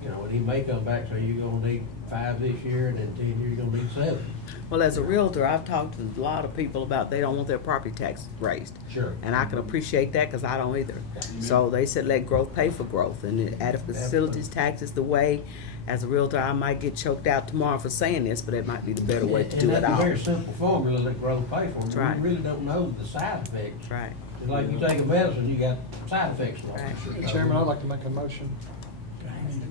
And he may come back and say, you're gonna need 5 this year, and then 10 years, you're gonna need 7. Well, as a realtor, I've talked to a lot of people about they don't want their property tax raised. Sure. And I can appreciate that because I don't either. So they said let growth pay for growth, and the added facilities tax is the way. As a realtor, I might get choked out tomorrow for saying this, but it might be the better way to do it And that's all. a very simple formula, let growth pay for it. That's right. We really don't know the side effects. Right. It's like you take a medicine, you got side effects. Right. Chairman, I'd like to make a motion.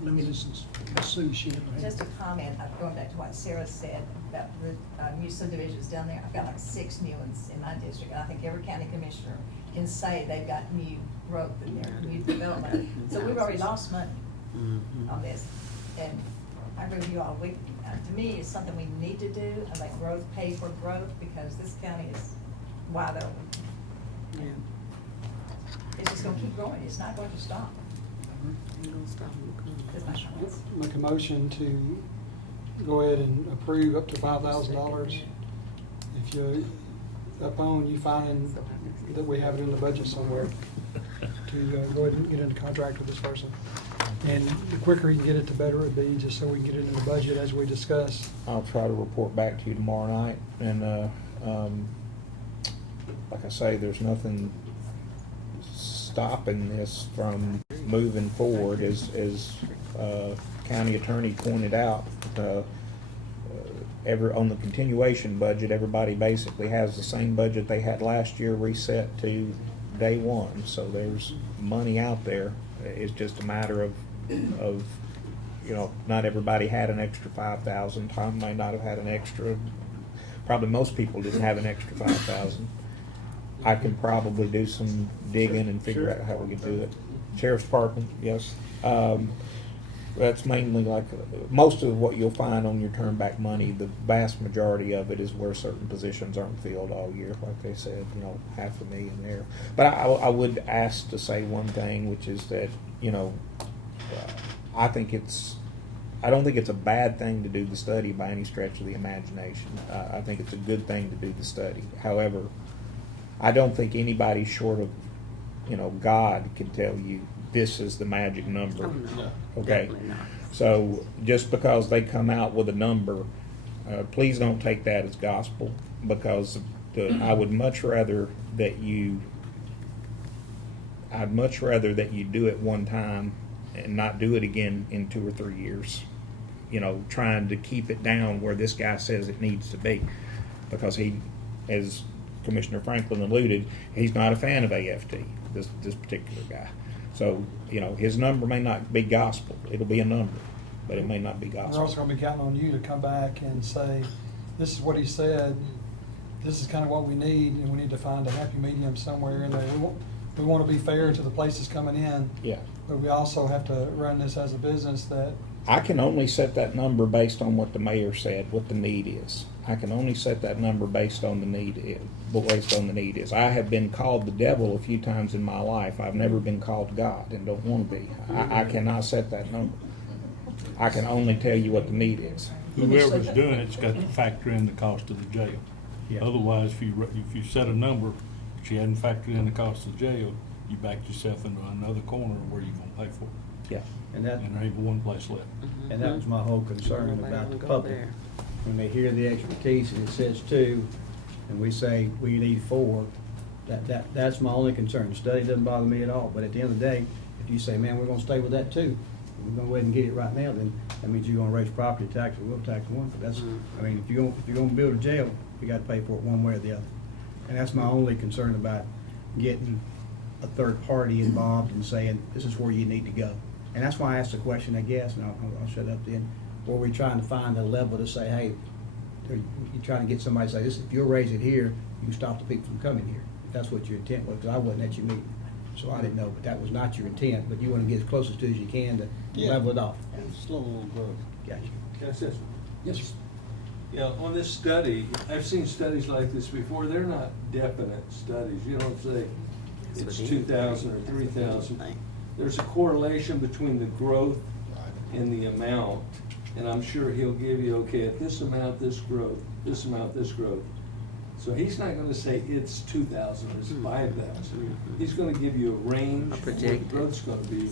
Let me listen to Sue, she had her hand. Just a comment, going back to what Sarah said about the new subdivisions down there. I've got like 6 new ones in my district, and I think every county commissioner can say they've got new growth in there, new development. So we've already lost money on this. And I agree with you all, to me, it's something we need to do, and let growth pay for growth, because this county is wide open. Yeah. It's just gonna keep growing, it's not going to stop. Ain't gonna stop them coming. That's my thoughts. Make a motion to go ahead and approve up to $5,000. If you, upon you finding that we have it in the budget somewhere, to go ahead and get into contract with this person. And the quicker you can get it, the better it'd be, just so we can get it in the budget as we discuss. I'll try to report back to you tomorrow night, and, like I say, there's nothing stopping this from moving forward, as county attorney pointed out. On the continuation budget, everybody basically has the same budget they had last year reset to day one, so there's money out there. It's just a matter of not everybody had an extra 5,000. Tom may not have had an extra. Probably most people didn't have an extra 5,000. I can probably do some digging and figure out how we can do it. Sheriff's Department, yes. That's mainly like, most of what you'll find on your turn back money, the vast majority of it is where certain positions aren't filled all year, like they said, $500,000 there. But I would ask to say one thing, which is that, I don't think it's a bad thing to do the study by any stretch of the imagination. I think it's a good thing to do the study. However, I don't think anybody short of, God can tell you this is the magic number. Oh, no. Okay. Definitely not. So just because they come out with a number, please don't take that as gospel, because I would much rather that you do it one time and not do it again in 2 or 3 years. Trying to keep it down where this guy says it needs to be, because he, as Commissioner Franklin alluded, he's not a fan of AFT, this particular guy. So, you know, his number may not be gospel. It'll be a number, but it may not be We're gospel. also gonna be counting on you to come back and say, this is what he said, this is kind of what we need, and we need to find a happy medium somewhere in there. We want to be fair to the places coming in. Yeah. But we also have to run this as a business that, I can only set that number based on what the mayor said, what the need is. I can only set that number based on the need, based on the need is. I have been called the devil a few times in my life. I've never been called God and don't want to be. I cannot set that number. I can only tell you what the need is. Whoever's doing it's got to factor in the cost of the jail. Yeah. Otherwise, if you set a number, but you hadn't factored in the cost of the jail, you backed yourself into another corner where you're gonna pay for it. Yeah. And that, And there ain't but one place left. and that was my whole concern Nobody about the wanna go public. there. When they hear the expertise and it says 2, and we say we need 4, that's my only concern. The study doesn't bother me at all, but at the end of the day, if you say, man, we're gonna stay with that 2, we're gonna go ahead and get it right now, then that means you're gonna raise property tax, or we'll tax one. But that's, I mean, if you're gonna build a jail, you gotta pay for it one way or the other. And that's my only concern about getting a third party involved and saying, this is where you need to go. And that's why I asked the question, I guess, and I'll shut up then. Were we trying to find a level to say, hey, you're trying to get somebody to say, this, if you'll raise it here, you can stop the people from coming here. If that's what your intent was, because I wasn't at your meeting. So I didn't know, but that was not your intent, but you want to get as close as you can to Yeah. level it off. Slow growth. Gotcha. Can I say something? Yes, Yeah, on this study, I've seen studies like this before, they're not definite studies. You don't say it's 2,000 or 3,000. There's a correlation between the growth and the amount, and I'm sure he'll give you, okay, at this amount, this growth, this amount, this growth. So he's not gonna say it's 2,000, it's 5,000. He's gonna give you a range of what the growth's gonna be,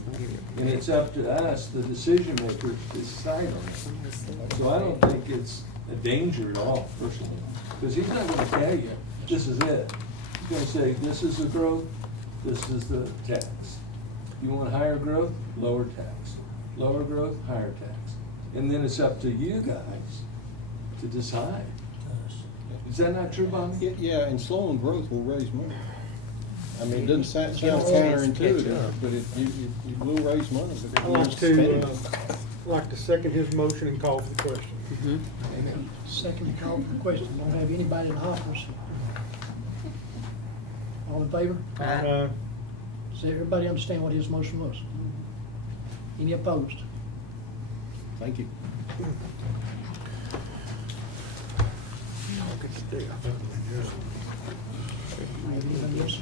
and it's up to us, the decision makers, to decide on it. So I don't think it's a danger at all, personally, because he's not gonna tell you, this is it. He's gonna say, this is the growth, this is the tax. You want higher growth, lower tax. Lower growth, higher tax. And then it's up to you guys to decide. Is that not true, Bobby? Yeah, and slowing growth will raise money. I mean, it doesn't sound Catch counterintuitive, up. but you will raise money. But I'd you're like spending to, it. like to second his motion and call for the question. second call for the question. Don't have anybody in the office. All in favor? Does everybody understand what his motion was? Any opposed? Thank you. Anybody else?